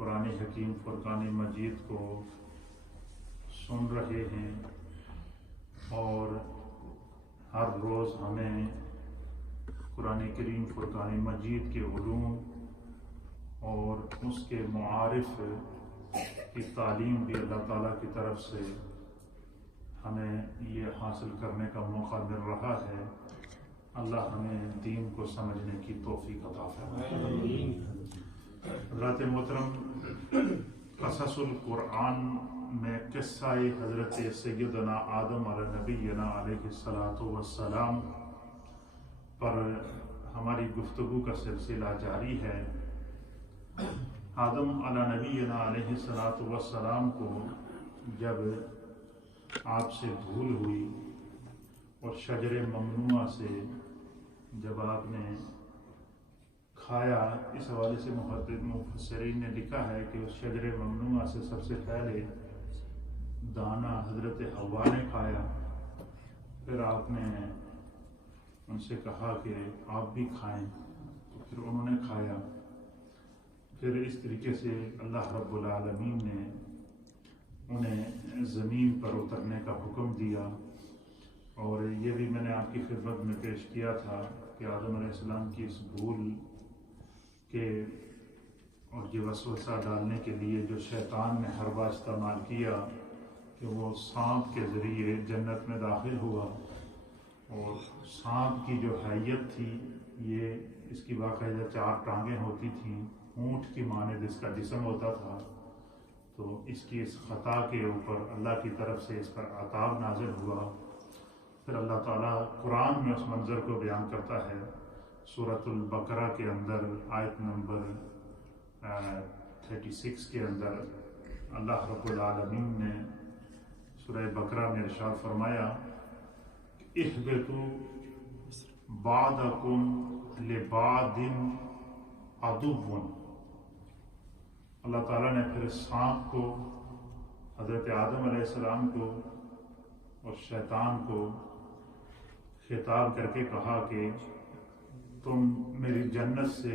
قرآن حکیم فرقان مجید کو سن رہے ہیں اور ہر روز ہمیں قرآن کریم فرقان مجید کے علوم اور اس کے معارف کی تعلیم بھی اللہ تعالیٰ کی طرف سے ہمیں یہ حاصل کرنے کا موقع مل رہا ہے۔ اللہ ہمیں دین کو سمجھنے کی توفیق عطا فرمائے۔ حضرات محترم، قصص القرآن میں قصہ حضرت سیدنا آدم علیہ نبینا علیہ الصلاۃ والسلام پر ہماری گفتگو کا سلسلہ جاری ہے۔ آدم علیہ نبینا علیہ الصلاۃ والسلام کو جب آپ سے بھول ہوئی اور شجر ممنوعہ سے جب آپ نے کھایا، اس حوالے سے مفسرین نے لکھا ہے کہ اس شجر ممنوعہ سے سب سے پہلے دانہ حضرت حوا نے کھایا، پھر آپ نے ان سے کہا کہ آپ بھی کھائیں، تو پھر انہوں نے کھایا۔ پھر اس طریقے سے اللہ رب العالمین نے انہیں زمین پر اترنے کا حکم دیا، اور یہ بھی میں نے آپ کی خدمت میں پیش کیا تھا کہ آدم علیہ السلام کی اس بھول کے اور یہ وسوسہ ڈالنے کے لیے جو شیطان نے حربہ استعمال کیا کہ وہ سانپ کے ذریعے جنت میں داخل ہوا، اور سانپ کی جو حیت تھی، یہ اس کی باقاعدہ 4 ٹانگیں ہوتی تھیں، اونٹ کی مانند اس کا جسم ہوتا تھا، تو اس کی اس خطا کے اوپر اللہ کی طرف سے اس پر عذاب نازل ہوا۔ پھر اللہ تعالیٰ قرآن میں اس منظر کو بیان کرتا ہے، سورۃ البقرہ کے اندر آیت نمبر 36 کے اندر اللہ رب العالمین نے سورہ بقرہ میں ارشاد فرمایا، اہبطوا بعضکم لبعض عدو۔ اللہ تعالیٰ نے پھر سانپ کو، حضرت آدم علیہ السلام کو اور شیطان کو خطاب کر کے کہا کہ تم میری جنت سے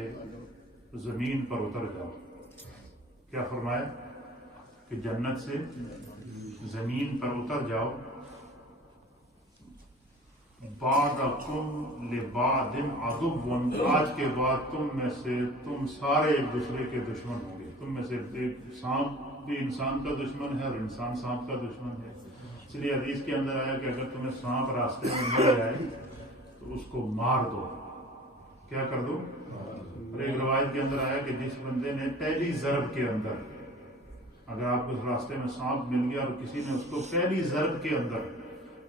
زمین پر اتر جاؤ۔ کیا فرمایا؟ کہ جنت سے زمین پر اتر جاؤ۔ بعضکم لبعض عدو، آج کے بعد تم سارے ایک دوسرے کے دشمن ہوں گے۔ تم میں سے ایک سانپ بھی انسان کا دشمن ہے اور انسان سانپ کا دشمن ہے۔ اس لیے حدیث کے اندر آیا کہ اگر تمہیں سانپ راستے میں مل جائے تو اس کو مار دو۔ کیا کر دو؟ اور ایک روایت کے اندر آیا کہ جس بندے نے پہلی ضرب کے اندر، اگر آپ کو اس راستے میں سانپ مل گیا اور کسی نے اس کو پہلی ضرب کے اندر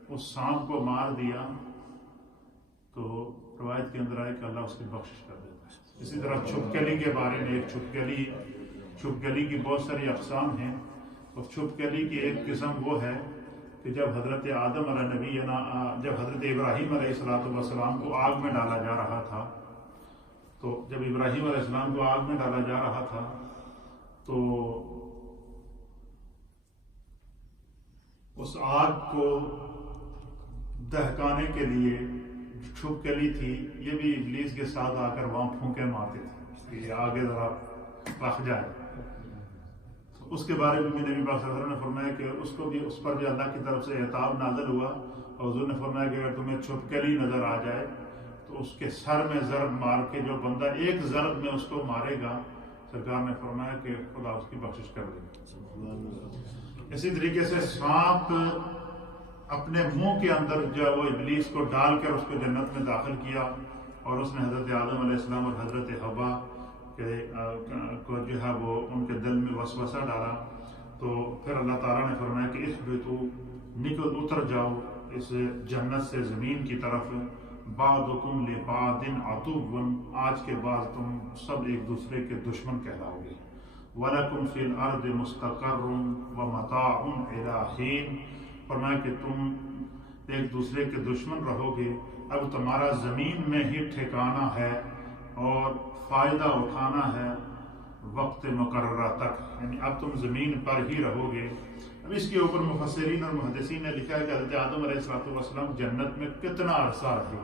اس سانپ کو مار دیا، تو روایت کے اندر آیا کہ اللہ اس کی بخشش کر دیتا ہے۔ اسی طرح چھپکلی کے بارے میں، ایک چھپکلی کی بہت ساری اقسام ہیں، اور چھپکلی کی ایک قسم وہ ہے کہ جب حضرت آدم علیہ نبینا، جب حضرت ابراہیم علیہ السلام کو آگ میں ڈالا جا رہا تھا، تو جب ابراہیم علیہ السلام کو آگ میں ڈالا جا رہا تھا تو اس آگ کو دہکانے کے لیے چھپکلی تھی، یہ بھی ابلیس کے ساتھ آ کر وہاں پھونکے مارتے تھے کہ یہ آگے ذرا رکھ جائے۔ تو اس کے بارے میں نبی پاک صلی اللہ علیہ وسلم نے فرمایا کہ اس پر بھی اللہ کی طرف سے عتاب نازل ہوا، اور حضور نے فرمایا کہ اگر تمہیں چھپکلی نظر آ جائے تو اس کے سر میں ضرب مار کے، جو بندہ ایک ضرب میں اس کو مارے گا، سرکار نے فرمایا کہ خدا اس کی بخشش کر دے گا۔ اسی طریقے سے سانپ اپنے منہ کے اندر جو وہ ابلیس کو ڈال کر اس کو جنت میں داخل کیا، اور اس نے حضرت آدم علیہ السلام اور حضرت حوا کو جو ہے وہ ان کے دل میں وسوسہ ڈالا، تو پھر اللہ تعالیٰ نے فرمایا کہ اہبطوا، اتر جاؤ اس جنت سے زمین کی طرف، بعضکم لبعض عدو، آج کے بعد تم سب ایک دوسرے کے دشمن کہلاؤ گے۔ وَلَكُمْ فِي الْأَرْضِ مُسْتَقَرٌّ وَمَتَاعٌ إِلَىٰ حِينٍ، فرمایا کہ تم ایک دوسرے کے دشمن رہو گے، اب تمہارا زمین میں ہی ٹھکانہ ہے اور فائدہ اٹھانا ہے وقت مقررہ تک، یعنی اب تم زمین پر ہی رہو گے۔ اب اس کے اوپر مفسرین اور محدثین نے لکھا ہے کہ حضرت آدم علیہ السلام جنت میں کتنا عرصہ رہے،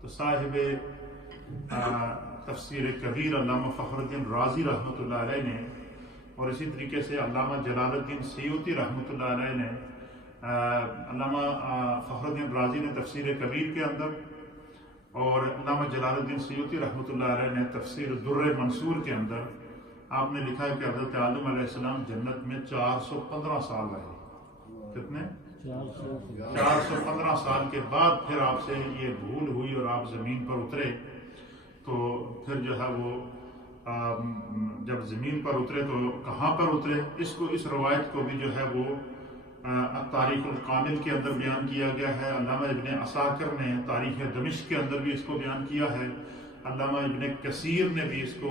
تو صاحب تفسیر کبیر علامہ فخر الدین رازی رحمۃ اللہ علیہ نے اور اسی طریقے سے علامہ جلال الدین سیوطی رحمۃ اللہ علیہ نے، علامہ فخر الدین رازی نے تفسیر کبیر کے اندر، اور علامہ جلال الدین سیوطی رحمۃ اللہ علیہ نے تفسیر در منصور کے اندر آپ نے لکھا ہے کہ حضرت آدم علیہ السلام جنت میں 415 سال رہے. کتنے؟ 415 سال کے بعد پھر آپ سے یہ بھول ہوئی اور آپ زمین پر اترے. تو پھر جو ہے وہ جب زمین پر اترے تو کہاں پر اترے، اس روایت کو بھی جو ہے وہ تاریخ الکامل کے اندر بیان کیا گیا ہے. علامہ ابن عساکر نے تاریخ دمشق کے اندر بھی اس کو بیان کیا ہے. علامہ ابن کثیر نے بھی اس کو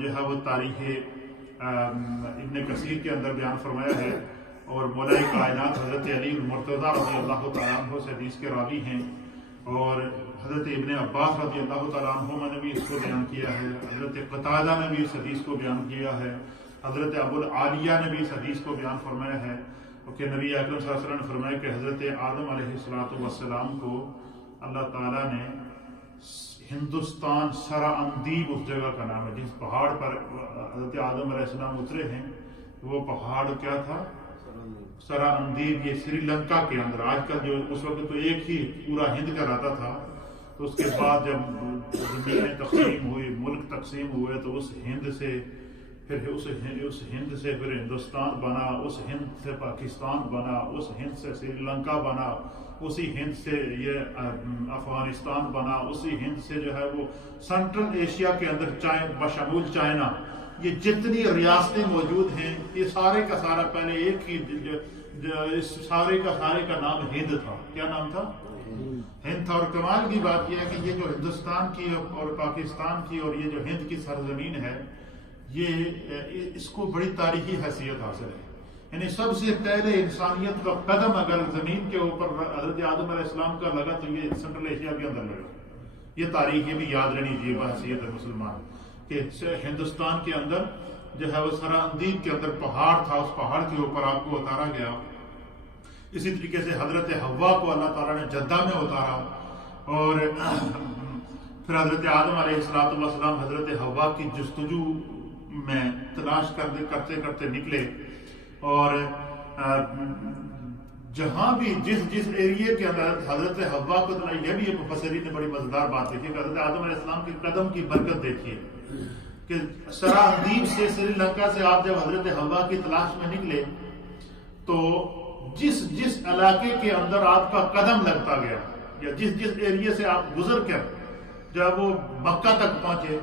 جو ہے وہ تاریخ ابن کثیر کے اندر بیان فرمایا ہے. اور مولا کائنات حضرت علی المرتضیٰ رضی اللہ تعالیٰ عنہ سے حدیث کے راوی ہیں، اور حضرت ابن عباس رضی اللہ تعالیٰ عنہ نے بھی اس کو بیان کیا ہے. حضرت قتادہ نے بھی اس حدیث کو بیان کیا ہے. حضرت ابو العالیہ نے بھی اس حدیث کو بیان فرمایا ہے کہ نبی اکرم صلی اللہ علیہ وسلم نے فرمایا کہ حضرت آدم علیہ السلام کو اللہ تعالیٰ نے ہندوستان سرا اندیب، اس جگہ کا نام ہے جس پہاڑ پر حضرت آدم علیہ السلام اترے ہیں، وہ پہاڑ کیا تھا؟ سرا اندیب. یہ سری لنکا کے اندر، آج کل جو اس وقت تو ایک ہی پورا ہند کہلاتا تھا، تو اس کے بعد جب زمینیں تقسیم ہوئی، ملک تقسیم ہوئے، تو اس ہند سے پھر اس ہند سے پھر ہندوستان بنا، اس ہند سے پاکستان بنا، اس ہند سے سری لنکا بنا، اسی ہند سے یہ افغانستان بنا، اسی ہند سے جو ہے وہ سینٹرل ایشیا کے اندر بشمول چائنا، یہ جتنی ریاستیں موجود ہیں، یہ سارے کا سارا پہلے ایک ہی اس سارے کا نام ہند تھا. کیا نام تھا؟ ہند تھا. اور کمال کی بات یہ ہے کہ یہ جو ہندوستان کی اور پاکستان کی اور یہ جو ہند کی سرزمین ہے، یہ اس کو بڑی تاریخی حیثیت حاصل ہے. یعنی سب سے پہلے انسانیت کا قدم اگر زمین کے اوپر حضرت آدم علیہ السلام کا لگا تو یہ سینٹرل ایشیا کے اندر لگا. یہ تاریخ یہ بھی یاد رہنی چاہیے بحیثیت مسلمان کہ ہندوستان کے اندر جو ہے وہ سرا اندیب کے اندر پہاڑ تھا، اس پہاڑ کے اوپر آپ کو اتارا گیا. اسی طریقے سے حضرت حوا کو اللہ تعالیٰ نے جدہ میں اتارا، اور پھر حضرت آدم علیہ السلام حضرت حوا کی جستجو میں تلاش کرتے کرتے نکلے. اور جہاں بھی جس ایریے کے اندر حضرت حوا کو یہ بھی ایک مفسرین نے بڑی مزیدار بات دیکھی کہ حضرت آدم علیہ السلام کے قدم کی برکت دیکھیے کہ سرا اندیب سے سری لنکا سے آپ جب حضرت حوا کی تلاش میں نکلے تو جس علاقے کے اندر آپ کا قدم لگتا گیا یا جس ایریے سے آپ گزر کر جب وہ مکہ تک پہنچے،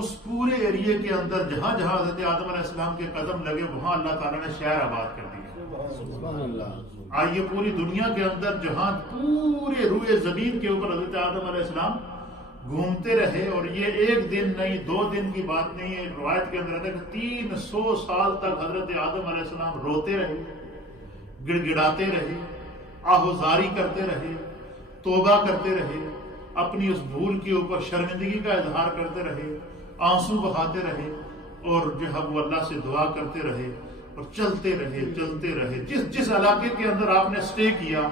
اس پورے ایریے کے اندر جہاں جہاں حضرت آدم علیہ السلام کے قدم لگے وہاں اللہ تعالیٰ نے شہر آباد کر دیا. سبحان اللہ. آئیے پوری دنیا کے اندر جہاں پورے روئے زمین کے اوپر حضرت آدم علیہ السلام گھومتے رہے، اور یہ ایک دن نہیں 2 دن کی بات نہیں ہے، روایت کے اندر ہے کہ 300 سال تک حضرت آدم علیہ السلام روتے رہے، گڑ گڑاتے رہے، آہوزاری کرتے رہے، توبہ کرتے رہے، اپنی اس بھول کے اوپر شرمندگی کا اظہار کرتے رہے، آنسو بہاتے رہے، اور جو ہے وہ اللہ سے دعا کرتے رہے، اور چلتے رہے. جس علاقے کے اندر آپ نے سٹے کیا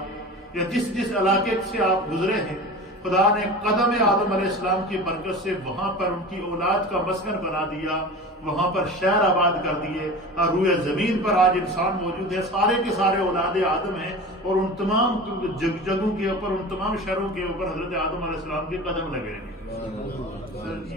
یا جس علاقے سے آپ گزرے ہیں، خدا نے قدم آدم علیہ السلام کی برکت سے وہاں پر ان کی اولاد کا مسکن بنا دیا، وہاں پر شہر آباد کر دیے، اور روئے زمین پر آج انسان موجود ہے، سارے کے سارے اولاد آدم ہیں، اور ان تمام جگہوں کے اوپر، ان تمام شہروں کے اوپر حضرت آدم علیہ السلام کے قدم لگے ہیں.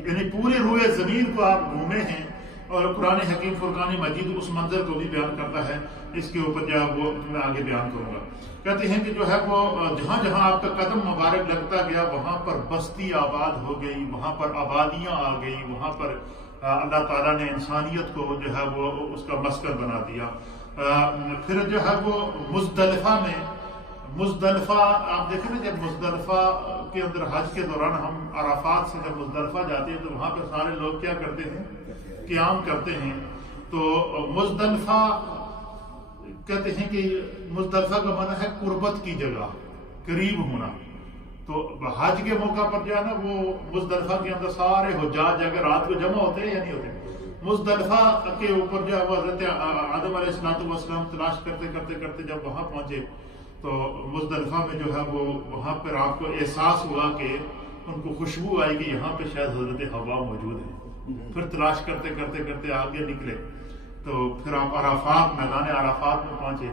یعنی پورے روئے زمین کو آپ گھومے ہیں. اور قرآن حکیم فرقان مجید اس منظر کو بھی بیان کرتا ہے. اس کے اوپر جو وہ میں آگے بیان کروں گا. کہتے ہیں کہ جو ہے وہ جہاں جہاں آپ کا قدم مبارک لگتا گیا وہاں پر بستی آباد ہو گئی، وہاں پر آبادیاں آ گئی، وہاں پر اللہ تعالیٰ نے انسانیت کو جو ہے وہ اس کا مسکن بنا دیا. پھر جو ہے وہ مزدلفہ آپ دیکھیں نا، جب مزدلفہ کے اندر حج کے دوران ہم عرفات سے جب مزدلفہ جاتے ہیں تو وہاں پہ سارے لوگ کیا کرتے ہیں؟ قیام کرتے ہیں. تو مزدلفہ کہتے ہیں کہ مزدلفہ کا معنی ہے قربت کی جگہ، قریب ہونا. تو حج کے موقع پر جو ہے نا وہ مزدلفہ کے اندر سارے حجاج اگر رات کو جمع ہوتے ہیں یا نہیں ہوتے. مزدلفہ کے اوپر جو ہے وہ حضرت آدم علیہ السلام تلاش کرتے جب وہاں پہنچے تو مزدلفہ میں جو ہے وہ وہاں پر آپ کو احساس ہوا کہ ان کو خوشبو آئی کہ یہاں پہ شاید حضرت حوا موجود ہے. پھر تلاش کرتے آگے نکلے تو پھر آپ عرفات میدان عرفات میں پہنچے.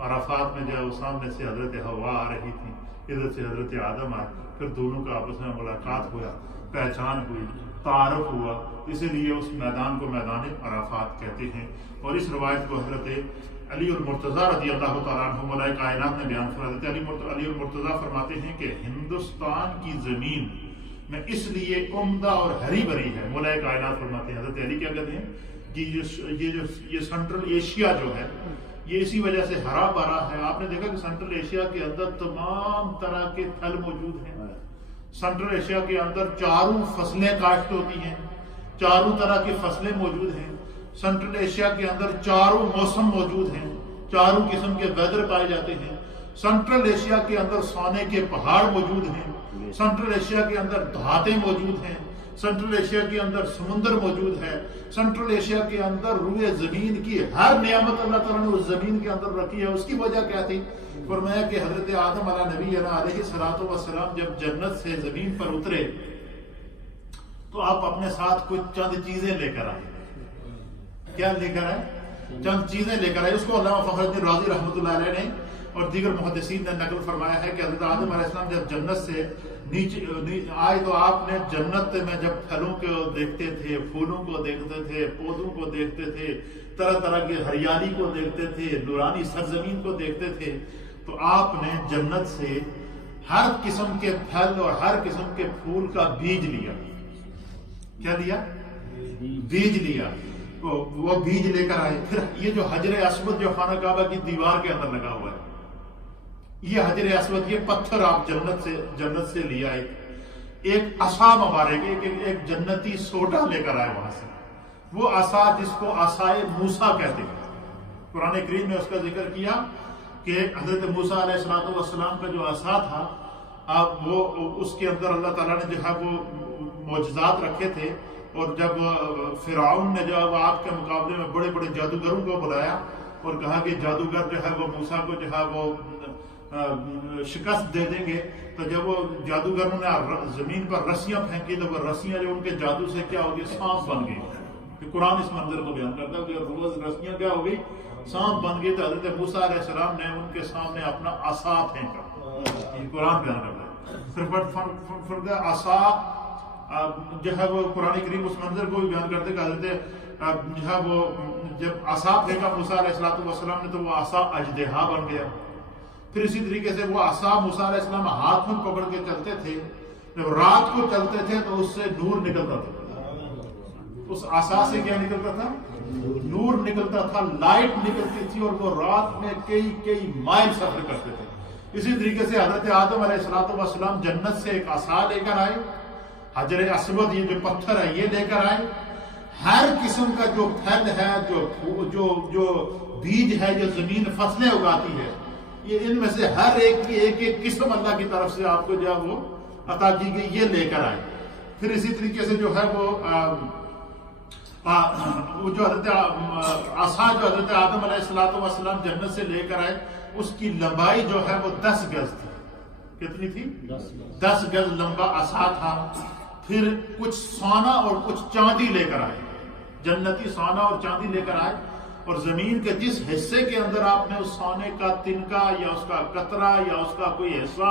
عرفات میں جو سامنے سے حضرت حوا آ رہی تھی، ادھر سے حضرت آدم آئے، پھر دونوں کا آپس میں ملاقات ہوا، پہچان ہوئی، تعارف ہوا، اسی لیے اس میدان کو میدان عرفات کہتے ہیں. اور اس روایت کو حضرت علی المرتضیٰ رضی اللہ تعالیٰ عنہ مولائے کائنات نے بیان فرمایا. حضرت علی المرتضیٰ فرماتے ہیں کہ ہندوستان کی زمین میں اس لیے عمدہ اور ہری بھری ہے. مولائے کائنات فرماتے ہیں، حضرت علی کیا کہتے ہیں کہ یہ سینٹرل ایشیا جو ہے یہ اسی وجہ سے ہرا بھرا ہے. آپ نے دیکھا کہ سینٹرل ایشیا کے اندر تمام طرح کے پھل موجود ہیں. سینٹرل ایشیا کے اندر چاروں فصلیں کاشت ہوتی ہیں، چاروں طرح کی فصلیں موجود ہیں. سینٹرل ایشیا کے اندر چاروں موسم موجود ہیں، چاروں قسم کے ویدر پائے جاتے ہیں. سینٹرل ایشیا کے اندر سونے کے پہاڑ موجود ہیں. سینٹرل ایشیا کے اندر دھاتیں موجود ہیں. سینٹرل ایشیا کے اندر سمندر موجود ہے. سینٹرل ایشیا کے اندر روئے زمین کی ہر نعمت اللہ تعالیٰ نے اس زمین کے اندر رکھی ہے. اس کی وجہ کیا تھی؟ فرمایا کہ حضرت آدم علیہ نبی علیہ الصلوۃ والسلام جب جنت سے زمین پر اترے تو آپ اپنے ساتھ کچھ چند چیزیں لے کر آئے. کیا لے کر آئے؟ چند چیزیں لے کر آئے. اس کو علامہ فخر الدین رازی رحمۃ اللہ علیہ نے اور دیگر محدثین نے نقل فرمایا ہے کہ حضرت آدم علیہ السلام جب جنت سے نیچے آئے تو آپ نے جنت میں جب پھلوں کو دیکھتے تھے، پھولوں کو دیکھتے تھے، پودوں کو دیکھتے تھے، طرح طرح کی ہریالی کو دیکھتے تھے، نورانی سرزمین کو دیکھتے تھے، تو آپ نے جنت سے ہر قسم کے پھل اور ہر قسم کے پھول کا بیج لیا. کیا لیا؟ بیج لیا. وہ بیج لے کر آئے. پھر یہ جو حجر اسود جو خانہ کعبہ کی دیوار کے اندر لگا ہوا ہے، یہ حجر اسود، یہ پتھر آپ جنت سے لے آئے. ایک عصا مبارک، ایک جنتی سوٹا لے کر آئے وہاں سے. وہ عصا جس کو عصائے موسیٰ کہتے ہیں. قرآن کریم نے اس کا ذکر کیا کہ حضرت موسیٰ علیہ الصلوۃ والسلام کا جو عصا تھا، اب وہ اس کے اندر اللہ تعالیٰ نے جو ہے وہ معجزات رکھے تھے. اور جب فرعون نے جو ہے آپ کے مقابلے میں بڑے بڑے جادوگروں کو بلایا اور کہا کہ جادوگر جو ہے وہ موسیٰ کو جو ہے وہ شکست دے دیں گے، تو جب وہ جادوگروں نے زمین پر رسیاں پھینکی تو وہ رسیاں جو ان کے جادو سے کیا ہوگی؟ سانپ بن گئی. قرآن اس منظر کو بیان کرتا ہے کہ روز رسیاں کیا ہوگی؟ سانپ بن گئی. تو حضرت موسیٰ علیہ السلام نے ان کے سامنے اپنا عصا پھینکا. یہ قرآن بیان کرتا ہے. پھر عصا جو ہے وہ قرآن کریم اس منظر کو بھی بیان کرتے کہ حضرت جو ہے وہ جب عصا پھینکا موسیٰ علیہ السلام نے تو وہ عصا اژدہا بن گیا. پھر اسی طریقے سے وہ عصا موسیٰ علیہ السلام ہاتھ میں پکڑ کے چلتے تھے، جب رات کو چلتے تھے تو اس سے نور نکلتا تھا. اس عصا سے کیا نکلتا تھا؟ نور نکلتا تھا، لائٹ نکلتی تھی، اور وہ رات میں کئی مائل سفر کرتے تھے. اسی طریقے سے حضرت آدم علیہ السلام جنت سے ایک عصا لے کر آئے. حجر اسود یہ جو پتھر ہے یہ لے کر آئے. ہر قسم کا جو پھل ہے، جو بیج ہے، جو زمین فصلیں اگاتی ہے، یہ ان میں سے ہر ایک کی ایک قسم اللہ کی طرف سے آپ کو جو ہے وہ عطا کی گئی، یہ لے کر آئے. پھر اسی طریقے سے جو ہے وہ جو حضرت عصا جو حضرت آدم علیہ السلام جنت سے لے کر آئے، اس کی لمبائی جو ہے وہ 10 گز تھی. کتنی تھی؟ 10 گز لمبا عصا تھا. پھر کچھ سونا اور کچھ چاندی لے کر آئے. جنتی سونا اور چاندی لے کر آئے، اور زمین کے جس حصے کے اندر آپ نے اس سونے کا تنکا یا اس کا قطرہ یا اس کا کوئی حصہ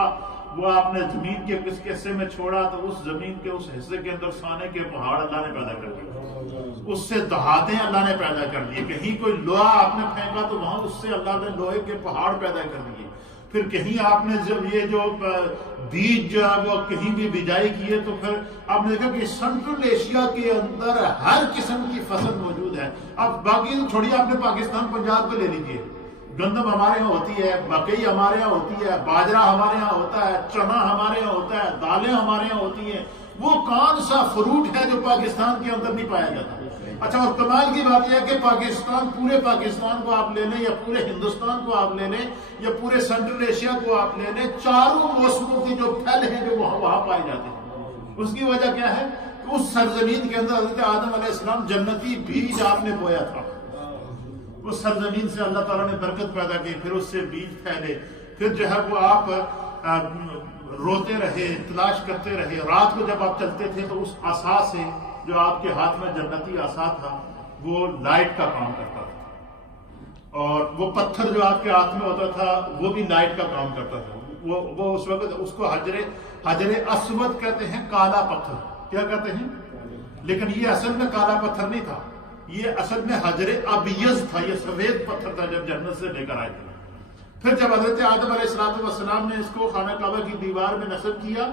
وہ آپ نے زمین کے کس حصے میں چھوڑا، تو اس زمین کے اس حصے کے اندر سونے کے پہاڑ اللہ نے پیدا کر دیے. اس سے دہاتیں اللہ نے پیدا کر دیے. کہیں کوئی لوہا آپ نے پھینکا تو وہاں اس سے اللہ نے لوہے کے پہاڑ پیدا کر دیے. پھر کہیں آپ نے جب یہ جو بیج جو ہے وہ کہیں بھی بجائی کی ہے، تو پھر آپ نے دیکھا کہ سینٹرل ایشیا کے اندر ہر قسم کی فصل موجود ہے. اب باقی چھوڑیے، آپ نے پاکستان پنجاب کو لے لیجیے، گندم ہمارے یہاں ہوتی ہے، مکئی ہمارے یہاں ہوتی ہے، باجرہ ہمارے یہاں ہوتا ہے، چنا ہمارے یہاں ہوتا ہے، دالیں ہمارے یہاں ہوتی ہیں. وہ کون سا فروٹ ہے جو پاکستان کے اندر نہیں پایا جاتا؟ اچھا، اور کمال کی بات یہ ہے کہ پورے پاکستان کو آپ لے لیں یا پورے ہندوستان کو آپ لے لیں یا پورے سینٹرل ایشیا کو آپ لے لیں، چاروں موسموں کے جو پھل ہیں جو وہاں پائے جاتے ہیں. اس کی وجہ کیا ہے؟ کہ اس سرزمین کے اندر حضرت آدم علیہ السلام جنتی بیج آپ نے بویا تھا. اس سرزمین سے اللہ تعالیٰ نے برکت پیدا کی، پھر اس سے بیج پھیلے. پھر جو ہے وہ آپ روتے رہے، تلاش کرتے رہے. رات کو جب آپ چلتے تھے تو اس عصا سے جو آپ کے ہاتھ میں جنتی عصا تھا وہ لائٹ کا کام کرتا تھا، اور وہ پتھر جو آپ کے ہاتھ میں ہوتا تھا وہ بھی لائٹ کا کام کرتا تھا. وہ اس وقت اس کو حجر اسود کہتے ہیں، کالا پتھر. کیا کہتے ہیں؟ لیکن یہ اصل میں کالا پتھر نہیں تھا، یہ اصل میں حجر ابیض تھا، یہ سفید پتھر تھا جب جنت سے لے کر آئے تھے. پھر جب حضرت آدم علیہ السلام نے اس کو خانہ کعبہ کی دیوار میں نصب کیا،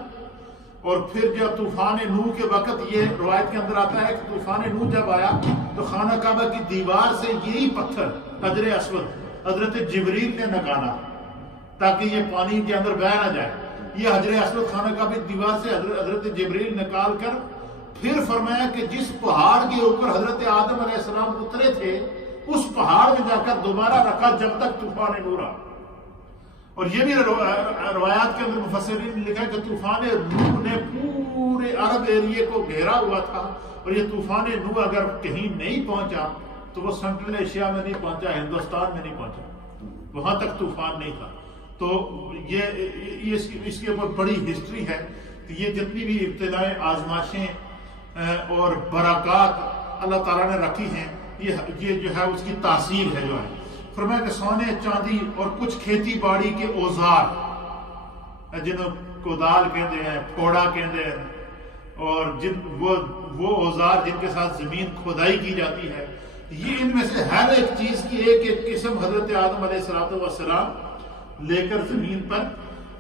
اور پھر جب طوفان نوح کے وقت، یہ روایت کے اندر آتا ہے کہ طوفان نوح جب آیا تو خانہ کعبہ کی دیوار سے یہی پتھر حجر اسود حضرت جبریل نے نکالا تاکہ یہ پانی کے اندر بہہ نہ جائے. یہ حجر اسود خانہ کعبہ کی دیوار سے حضرت جبریل نکال کر پھر فرمایا کہ جس پہاڑ کے اوپر حضرت آدم علیہ السلام اترے تھے اس پہاڑ میں جا کر دوبارہ رکھا جب تک طوفان نوح رہا. اور یہ بھی روایات کے اندر مفسرین نے لکھا کہ طوفان نوح نے پورے عرب ایریے کو گھیرا ہوا تھا، اور یہ طوفان نوح اگر کہیں نہیں پہنچا تو وہ سینٹرل ایشیا میں نہیں پہنچا، ہندوستان میں نہیں پہنچا، وہاں تک طوفان نہیں تھا. تو یہ اس کے اوپر بڑی ہسٹری ہے کہ یہ جتنی بھی ابتدائیں آزمائشیں اور برکات اللہ تعالیٰ نے رکھی ہیں، یہ جو ہے اس کی تاثیر ہے. جو ہے فرمایا کہ سونے چاندی اور کچھ کھیتی باڑی کے اوزار، جنہوں کودال کہتے ہیں، پھوڑا کہتے ہیں، اور وہ اوزار جن کے ساتھ زمین کھودائی کی جاتی ہے، یہ ان میں سے ہر ایک چیز کی ایک ایک قسم حضرت آدم علیہ السلام لے کر زمین پر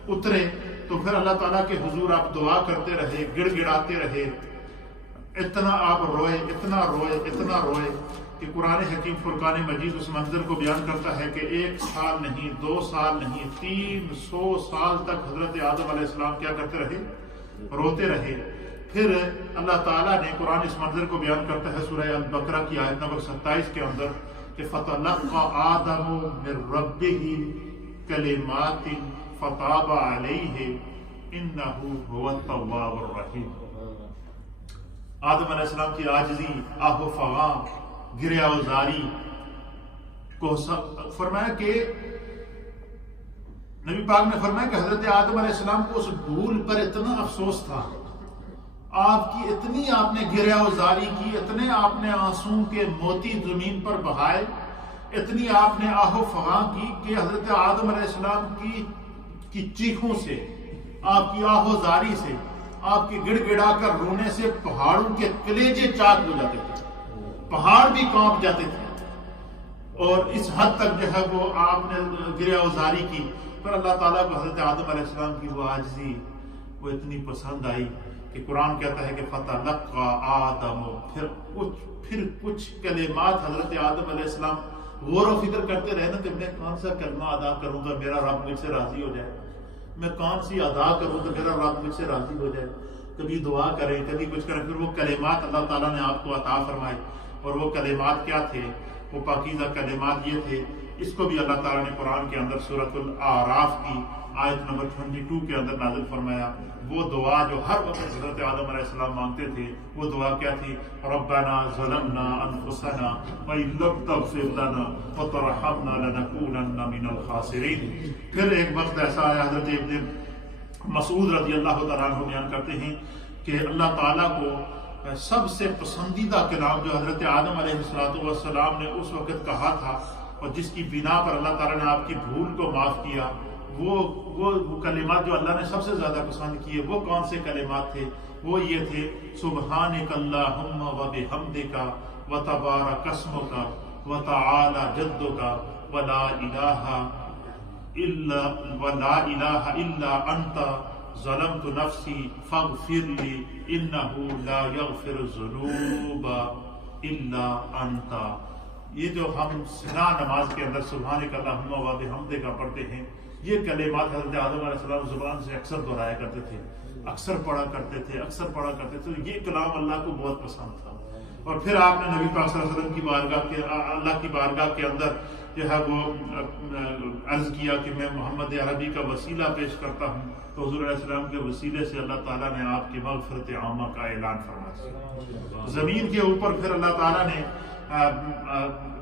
اترے. تو پھر اللہ تعالیٰ کے حضور آپ دعا کرتے رہے، گڑ گڑاتے رہے، اتنا آپ روئے، اتنا روئے، اتنا روئے کہ قرآن حکیم فرقان مجید اس منظر کو بیان کرتا ہے کہ 1 سال نہیں، 2 سال نہیں، 300 سال تک حضرت آدم علیہ السلام کیا کرتے رہے؟ روتے رہے. پھر اللہ تعالیٰ نے قرآن اس منظر کو بیان کرتا ہے سورہ البقرہ کی آیت نمبر 27 کے اندر کہ فَتَلَقَّى آدَمُ مِن رَبِّهِ كَلِمَاتٍ فَتَابَ عَلَيْهِ إِنَّهُ هُوَ التَّوَّابُ الرَّحِيمُ. آدم علیہ السلام کی عاجزی، آہ و فغاں، گریہ و زاری کو فرمایا کہ نبی پاک نے فرمایا کہ حضرت آدم علیہ السلام کو اس بھول پر اتنا افسوس تھا، آپ کی اتنی آپ نے گریہ و زاری کی، اتنے آپ نے آنسوں کے موتی زمین پر بہائے، اتنی آپ نے آہ و فغاں کی کہ حضرت آدم علیہ السلام کی چیخوں سے، آپ کی آہ و زاری سے، آپ کی گڑ گڑا کر رونے سے پہاڑوں کے کلیجے چاک ہو جاتے تھے، پہاڑ بھی کانپ جاتے تھے. اور اس حد تک جو ہے وہ آپ نے گریہ و زاری کی. پر اللہ تعالیٰ کو حضرت آدم علیہ السلام کی وہ عاجزی وہ اتنی پسند آئی کہ قرآن کہتا ہے کہ فَتَلَقَّى آدَمُ، پھر کچھ کلمات حضرت آدم علیہ السلام غور و فکر کرتے رہے نا کہ میں کون سا کلمہ ادا کروں تو میرا رب مجھ سے راضی ہو جائے، میں کون سی ادا کروں تو میرا رب مجھ سے راضی ہو جائے. کبھی دعا کریں، کبھی کچھ کریں، پھر وہ کلمات اللہ تعالیٰ نے آپ کو عطا فرمائے. اور وہ کلمات کیا تھے؟ وہ پاکیزہ کلمات یہ تھے. اس کو بھی اللہ تعالیٰ نے قرآن کے اندر سورۃ الاعراف کی آیت نمبر 22 کے اندر نازل فرمایا. وہ دعا جو ہر وقت حضرت آدم علیہ السلام مانگتے تھے، وہ دعا کیا تھی؟ ربنا ظلمنا انفسنا وان لم تغفر لنا وترحمنا لنکونن من الخاسرین. پھر ایک وقت ایسا آیا، حضرت ابن مسعود رضی اللہ تعالیٰ عنہ بیان کرتے ہیں کہ اللہ تعالیٰ کو سب سے پسندیدہ کلام جو حضرت آدم علیہ السلام نے اس وقت کہا تھا، اور جس کی بنا پر اللہ تعالیٰ نے آپ کی بھول کو معاف کیا، وہ کلمات جو اللہ نے سب سے زیادہ پسند کیے، وہ کون سے کلمات تھے؟ وہ یہ تھے: سبحانک اللہم و بحمدک و تبارک اسمک و تعالی جدک ولا الہ الا انت ظلمت نفسی فاغفر لی انہ لا یغفر الذنوب الا انت. یہ جو ہم سنا نماز کے اندر سبحانک اللہم و بحمدک پڑھتے ہیں، یہ کلمات حضرت آدم علیہ السلام زبان سے اکثر دہرایا کرتے تھے، اکثر پڑھا کرتے تھے. یہ کلام اللہ کو بہت پسند تھا. اور پھر آپ نے نبی پاک صلی اللہ علیہ وسلم کی اللہ کی بارگاہ کے اندر جو ہے وہ عرض کیا کہ میں محمد عربی کا وسیلہ پیش کرتا ہوں. تو حضور علیہ السلام کے وسیلے سے اللہ تعالیٰ نے آپ کی مغفرت عامہ کا اعلان فرمایا. زمین کے اوپر پھر اللہ تعالیٰ نے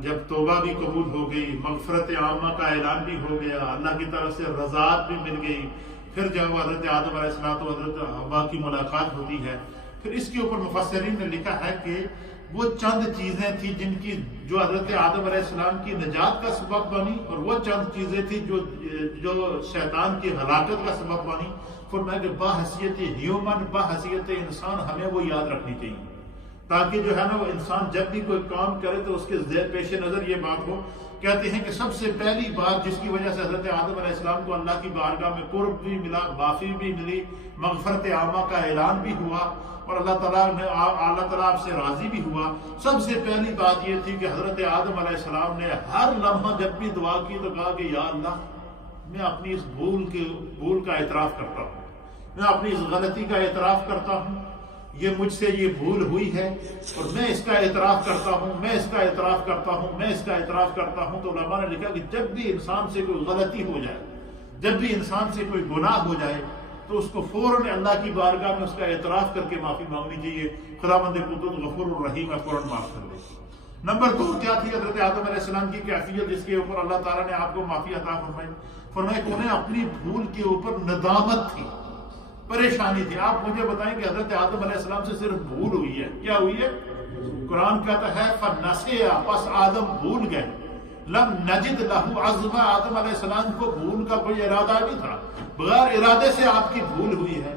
جب توبہ بھی قبول ہو گئی، مغفرت عامہ کا اعلان بھی ہو گیا، اللہ کی طرف سے رضاعت بھی مل گئی، پھر جب حضرت آدم علیہ السلام و حضرت حوا کی ملاقات ہوتی ہے، پھر اس کے اوپر مفسرین نے لکھا ہے کہ وہ چند چیزیں تھیں جن کی جو حضرت آدم علیہ السلام کی نجات کا سبب بنی، اور وہ چند چیزیں تھیں جو شیطان کی ہلاکت کا سبب بنی۔ فرمایا کہ بحیثیت ہیومن، بحیثیت انسان ہمیں وہ یاد رکھنی چاہیے، تاکہ جو ہے نا وہ انسان جب بھی کوئی کام کرے تو اس کے پیش نظر یہ بات ہو۔ کہتے ہیں کہ سب سے پہلی بات جس کی وجہ سے حضرت آدم علیہ السلام کو اللہ کی بارگاہ میں قرب بھی ملا، معافی بھی ملی، مغفرت عامہ کا اعلان بھی ہوا، اور اللہ تعالیٰ آپ سے راضی بھی ہوا، سب سے پہلی بات یہ تھی کہ حضرت آدم علیہ السلام نے ہر لمحہ جب بھی دعا کی تو کہا کہ یا اللہ، میں اپنی اس بھول کا اعتراف کرتا ہوں، میں اپنی اس غلطی کا اعتراف کرتا ہوں، یہ مجھ سے یہ بھول ہوئی ہے اور میں اس کا اعتراف کرتا ہوں، میں اس کا اعتراف کرتا ہوں، میں اس کا اعتراف کرتا ہوں۔ تو علماء نے لکھا کہ جب بھی انسان سے کوئی غلطی ہو جائے، جب بھی انسان سے کوئی گناہ ہو جائے تو اس کو فوراً اللہ کی بارگاہ میں اس کا اعتراف کر کے معافی مانگنی چاہیے۔ خداوند قدرت غفور الرحیم ہے، فوراً معاف کر دے۔ نمبر 2 کیا تھی حضرت آدم علیہ السلام کی کیفیت جس کے اوپر اللہ تعالیٰ نے آپ کو معافی عطا فرمائی کہ انہیں اپنی بھول کے اوپر ندامت تھی، پریشانی تھی۔ آپ مجھے بتائیں کہ حضرت آدم علیہ السلام سے صرف بھول ہوئی ہے، کیا ہوئی ہے؟ قرآن کہتا ہے فَنَسِيَا، پس آدم بھول گئے، لم نجد لہو عزما، آدم علیہ السلام کو بھول کا کوئی ارادہ نہیں تھا، بغیر ارادے سے آپ کی بھول ہوئی ہے۔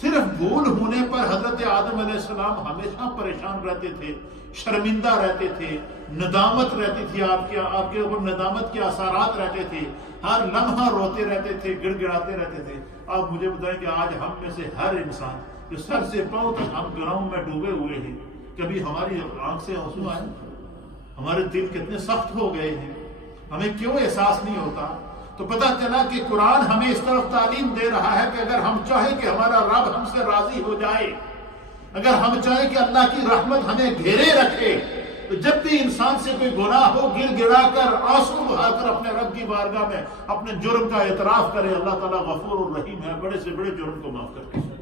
صرف بھول ہونے پر حضرت آدم علیہ السلام ہمیشہ پریشان رہتے تھے، شرمندہ رہتے تھے، ندامت رہتی تھی، آپ کے اوپر ندامت کے اثرات رہتے تھے، ہر لمحہ روتے رہتے تھے، گڑ گڑاتے رہتے تھے۔ آپ مجھے بتائیں کہ آج ہم میں سے ہر انسان جو سر سے پاؤں تک ہم گناہوں میں ڈوبے ہوئے ہیں، کبھی ہماری آنکھ سے آنسو آئے؟ ہمارے دل کتنے سخت ہو گئے ہیں، ہمیں کیوں احساس نہیں ہوتا؟ تو پتہ چلا کہ قرآن ہمیں اس طرف تعلیم دے رہا ہے کہ اگر ہم چاہیں کہ ہمارا رب ہم سے راضی ہو جائے، اگر ہم چاہیں کہ اللہ کی رحمت ہمیں گھیرے رکھے، تو جب بھی انسان سے کوئی گناہ ہو، گر گڑا کر، آنسو بہا کر اپنے رب کی بارگاہ میں اپنے جرم کا اعتراف کرے۔ اللہ تعالیٰ غفور الرحیم ہے، بڑے سے بڑے جرم کو معاف کرتے ہیں۔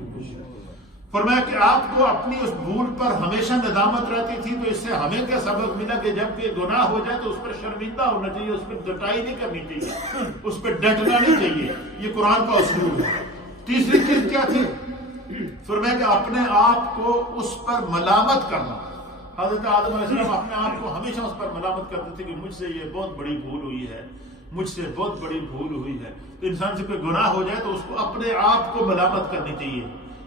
فرمایا کہ آپ کو اپنی اس بھول پر ہمیشہ ندامت رہتی تھی، تو اس سے ہمیں کیا سبق ملا کہ جب کوئی گناہ ہو جائے تو اس پر شرمندہ ہونا چاہیے، اس پر ڈٹائی نہیں کرنی چاہیے، اس پہ ڈٹنا نہیں چاہیے۔ یہ قرآن کا اصول ہے۔ تیسری چیز کیا تھی؟ فرمایا کہ اپنے آپ کو اس پر ملامت کرنا۔ حضرت آدم علیہ السلام اپنے آپ کو ہمیشہ اس پر ملامت کرتے تھے کہ مجھ سے یہ بہت بڑی بھول ہوئی ہے، مجھ سے بہت بڑی بھول ہوئی ہے۔ تو انسان سے کوئی گناہ ہو جائے تو اس کو اپنے آپ کو ملامت کرنی چاہیے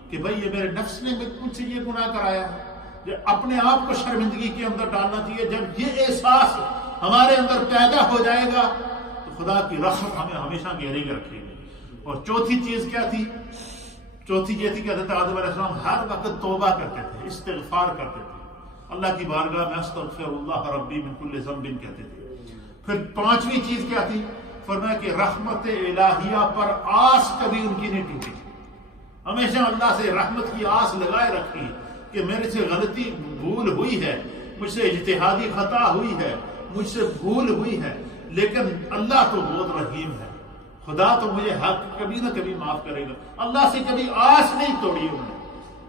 کہ بھائی یہ میرے نفس نے مجھ سے یہ گناہ کرایا ہے۔ اپنے آپ کو شرمندگی کے اندر ڈالنا چاہیے۔ جب یہ احساس ہمارے اندر پیدا ہو جائے گا تو خدا کی رحمت ہمیں ہمیشہ گھیرے کے رکھے گی۔ اور چوتھی چیز کیا تھی؟ چوتھی یہ تھی کہ حضرت آدم علیہ السلام ہر وقت توبہ کرتے تھے، استغفار کرتے تھے، اللہ کی بارگاہ میں استغفر اللہ ربی من کل ذنب کہتے تھے۔ پھر پانچویں چیز کیا تھی؟ فرمایا کہ رحمت الہیہ پر آس کبھی ان کی نہیں ٹوٹی، ہمیشہ اللہ سے رحمت کی آس لگائے رکھی کہ میرے سے غلطی بھول ہوئی ہے، مجھ سے اجتہادی خطا ہوئی ہے، مجھ سے بھول ہوئی ہے، لیکن اللہ تو بہت رحیم ہے، خدا تو مجھے حق کبھی نہ کبھی معاف کرے گا۔ اللہ سے کبھی آس نہیں توڑی انہوں نے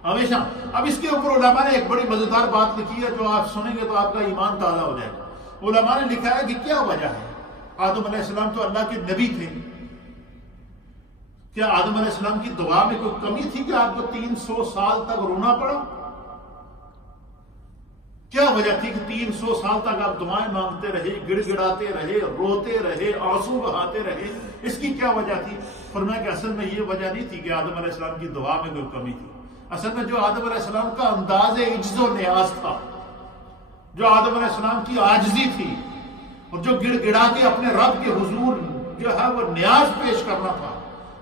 ہمیشہ۔ اب اس کے اوپر علماء نے ایک بڑی مزیدار بات لکھی ہے جو آپ سنیں گے تو آپ کا ایمان تازہ ہو جائے گا۔ علماء نے لکھا ہے کہ کیا وجہ ہے؟ آدم علیہ السلام تو اللہ کے نبی تھے، کیا آدم علیہ السلام کی دعا میں کوئی کمی تھی کہ آپ کو 300 سال تک رونا پڑا؟ کیا وجہ تھی کہ 300 سال تک آپ دعائیں مانگتے رہے، گڑ گڑاتے رہے، روتے رہے، آنسو بہاتے رہے؟ اس کی کیا وجہ تھی؟ فرمایا کہ اصل میں یہ وجہ نہیں تھی کہ آدم علیہ السلام کی دعا میں کوئی کمی تھی۔ اصل میں جو آدم علیہ السلام کا انداز عجز و نیاز تھا، جو آدم علیہ السلام کی عاجزی تھی، اور جو گڑ گڑا کے اپنے رب کے حضور جو ہے وہ نیاز پیش کرنا تھا،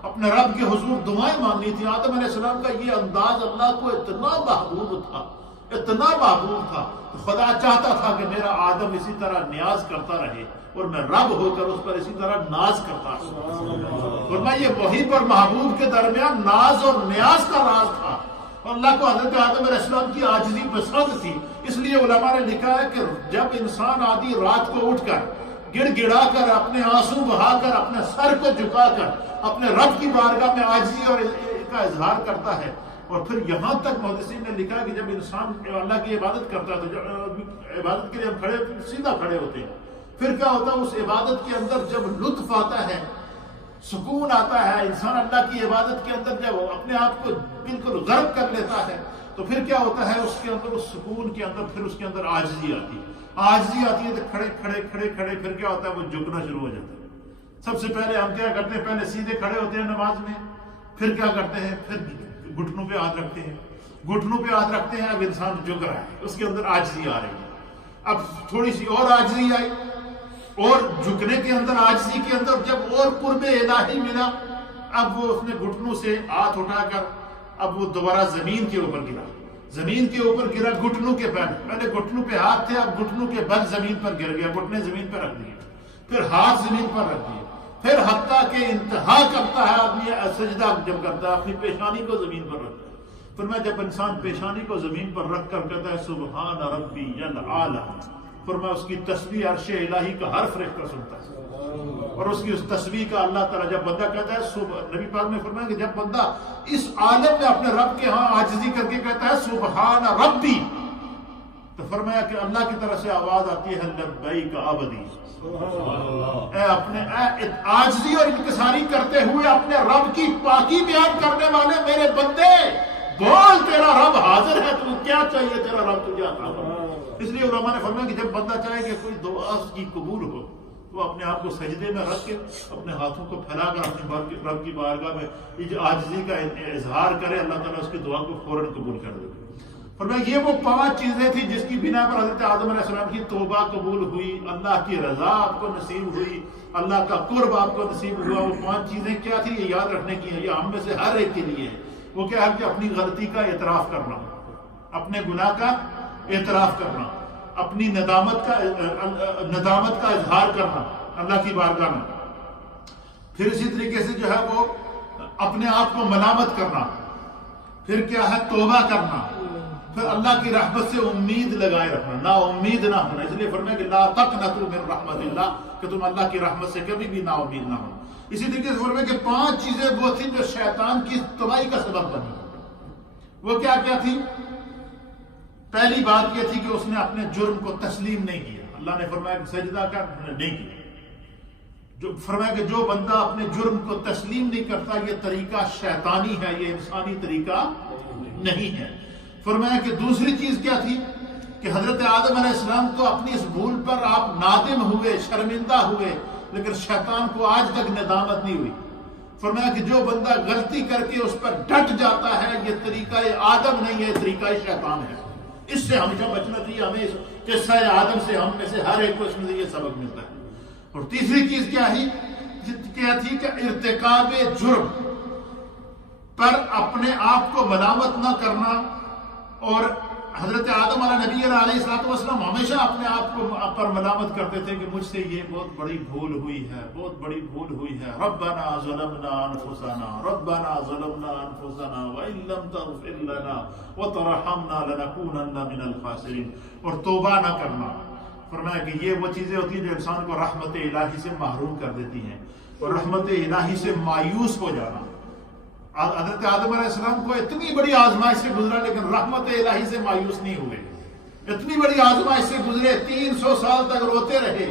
اپنے رب کے حضور دعائیں مانگنی تھی، آدم علیہ السلام کا یہ انداز اللہ کو اتنا محبوب تھا، اتنا محبوب تھا، خدا چاہتا تھا کہ میرا آدم اسی طرح نیاز کرتا رہے اور میں رب ہو کر اس پر اسی طرح ناز کرتا رہا۔ فرمایا یہ وحی پر محبوب کے درمیان ناز اور نیاز کا راز تھا، اور اللہ کو حضرت آدم علیہ السلام کی عاجزی پسند تھی۔ اس لیے علماء نے لکھا ہے کہ جب انسان آدھی رات کو اٹھ کر گڑ گڑا کر، اپنے آنسو بہا کر، اپنے سر کو جھکا کر اپنے رب کی بارگاہ میں عاجزی اور کا اظہار کرتا ہے، اور پھر یہاں تک محدثین نے لکھا کہ جب انسان اللہ کی عبادت کرتا ہے تو عبادت کے لیے ہم سیدھا کھڑے ہوتے ہیں، پھر کیا ہوتا ہے اس عبادت کے اندر جب لطف آتا ہے، سکون آتا ہے، انسان اللہ کی عبادت کے اندر جب اپنے آپ کو بالکل غرق کر لیتا ہے تو پھر کیا ہوتا ہے اس کے اندر، اس سکون کے اندر پھر اس کے اندر عاجزی آتی ہے تو کھڑے کھڑے کھڑے کھڑے پھر کیا ہوتا ہے وہ جھکنا شروع ہو جاتا ہے۔ سب سے پہلے ہم کیا کرتے ہیں، پہلے سیدھے کھڑے ہوتے ہیں نماز میں، پھر کیا کرتے ہیں، پھر گھٹنوں پہ ہاتھ رکھتے ہیں، گھٹنوں پہ ہاتھ رکھتے ہیں، اب انسان جھک رہا ہے، اس کے اندر عاجزی آ رہی ہے، اب تھوڑی سی اور عاجزی آئی، اور جھکنے کے اندر، عاجزی کے اندر جب اور قرب الہی ملا، اب وہ اس نے گھٹنوں سے ہاتھ اٹھا کر اب وہ دوبارہ زمین کے اوپر گرا، زمین کے اوپر گرا گھٹنوں کے بل، پہلے گھٹنوں پہ ہاتھ تھے، اب گھٹنوں کے بل زمین پر گر گیا، گھٹنے زمین پر رکھ دیے، پھر ہاتھ زمین پر رکھ دیے، پھر حتیٰ کہ انتہا کرتا ہے آدمی سجدہ جب کرتا ہے اپنی پیشانی کو زمین پر رکھتا ہے، پھر میں جب انسان پیشانی کو زمین پر رکھ کر کہتا ہے سبحان ربی الاعلی، پھر میں اس کی تسبیح عرش الہی کا ہر فرشتہ سنتا ہے، اور اس کی اس تسبیح کا اللہ تعالیٰ جب بندہ کہتا ہے، نبی پاک نے فرمایا کہ جب بندہ اس عالم میں اپنے رب کے ہاں عاجزی کر کے کہتا ہے سبحان ربی، تو فرمایا کہ اللہ کی طرف سے آواز آتی ہے لبیک عبدی، اے اپنے عاجزی اور انکساری کرتے ہوئے اپنے رب کی پاکی بیان کرنے والے میرے بندے بول، تیرا رب حاضر ہے، تو کیا چاہیے تیرا رب تجھے عطا کرے۔ اس لیے علماء نے فرمایا کہ جب بندہ چاہے کہ کوئی دعا اس کی قبول ہو، تو اپنے آپ کو سجدے میں رکھ کے اپنے ہاتھوں کو پھیلا کر اپنے رب کی بارگاہ میں عاجزی کا اظہار کرے، اللہ تعالیٰ اس کی دعا کو فوراً قبول کر دے۔ فرمایا یہ وہ 5 چیزیں تھیں جس کی بنا پر حضرت آدم علیہ السلام کی توبہ قبول ہوئی، اللہ کی رضا آپ کو نصیب ہوئی، اللہ کا قرب آپ کو نصیب ہوا۔ وہ 5 چیزیں کیا تھی، یہ یاد رکھنے کی ہیں، یہ ہم میں سے ہر ایک کے لیے ہے۔ وہ کیا ہے کہ اپنی غلطی کا اعتراف کرنا، اپنے گناہ کا اعتراف کرنا، اپنی ندامت کا اظہار کرنا اللہ کی بارگاہ میں، پھر اسی طریقے سے جو ہے وہ اپنے آپ کو ملامت کرنا، پھر کیا ہے توبہ کرنا، پھر اللہ کی رحمت سے امید لگائے رکھنا، نا امید نہ ہونا۔ اس لیے فرمایا کہ لا تقنطوا من رحمت اللہ، کہ تم اللہ کی رحمت سے کبھی بھی نا امید نہ ہو۔ اسی طریقے سے فرمایا کہ 5 چیزیں وہ تھیں جو شیطان کی تباہی کا سبب بنی۔ وہ کیا کیا تھی؟ پہلی بات یہ تھی کہ اس نے اپنے جرم کو تسلیم نہیں کیا، اللہ نے فرمایا کہ سجدہ کر، نہیں کیا۔ جو فرمایا کہ جو بندہ اپنے جرم کو تسلیم نہیں کرتا، یہ طریقہ شیطانی ہے، یہ انسانی طریقہ نہیں ہے۔ فرمایا کہ دوسری چیز کیا تھی کہ حضرت آدم علیہ السلام تو اپنی اس بھول پر آپ نادم ہوئے، شرمندہ ہوئے، لیکن شیطان کو آج تک ندامت نہیں ہوئی۔ فرمایا کہ جو بندہ غلطی کر کے اس پر ڈٹ جاتا ہے، یہ طریقہ آدم نہیں ہے، طریقہ شیطان ہے۔ اس سے ہمیشہ بچنا چاہیے ہمیں، قصہ آدم سے ہم میں سے ہر ایک کو اس میں سے یہ سبق ملتا ہے۔ اور تیسری چیز کیا تھی کہ ارتکاب جرم پر اپنے آپ کو ملامت نہ کرنا، اور حضرت آدم علیہ السلام ہمیشہ اپنے آپ کو پر ملامت کرتے تھے کہ مجھ سے یہ بہت بڑی بھول ہوئی ہے، بہت بڑی بھول ہوئی ہے۔ ربنا ظلمنا انفسنا وان لم تغفر لنا وترحمنا لنكونن من الخاسرین، اور توبہ نہ کرنا۔ فرمایا کہ یہ وہ چیزیں ہوتی ہیں جو انسان کو رحمت الہی سے محروم کر دیتی ہیں، اور رحمت الہی سے مایوس ہو جانا۔ حضرت آدم علیہ السلام کو اتنی بڑی آزمائش سے گزرا، لیکن رحمت الہی سے مایوس نہیں ہوئے۔ اتنی بڑی آزمائش سے گزرے، 300 سال تک روتے رہے،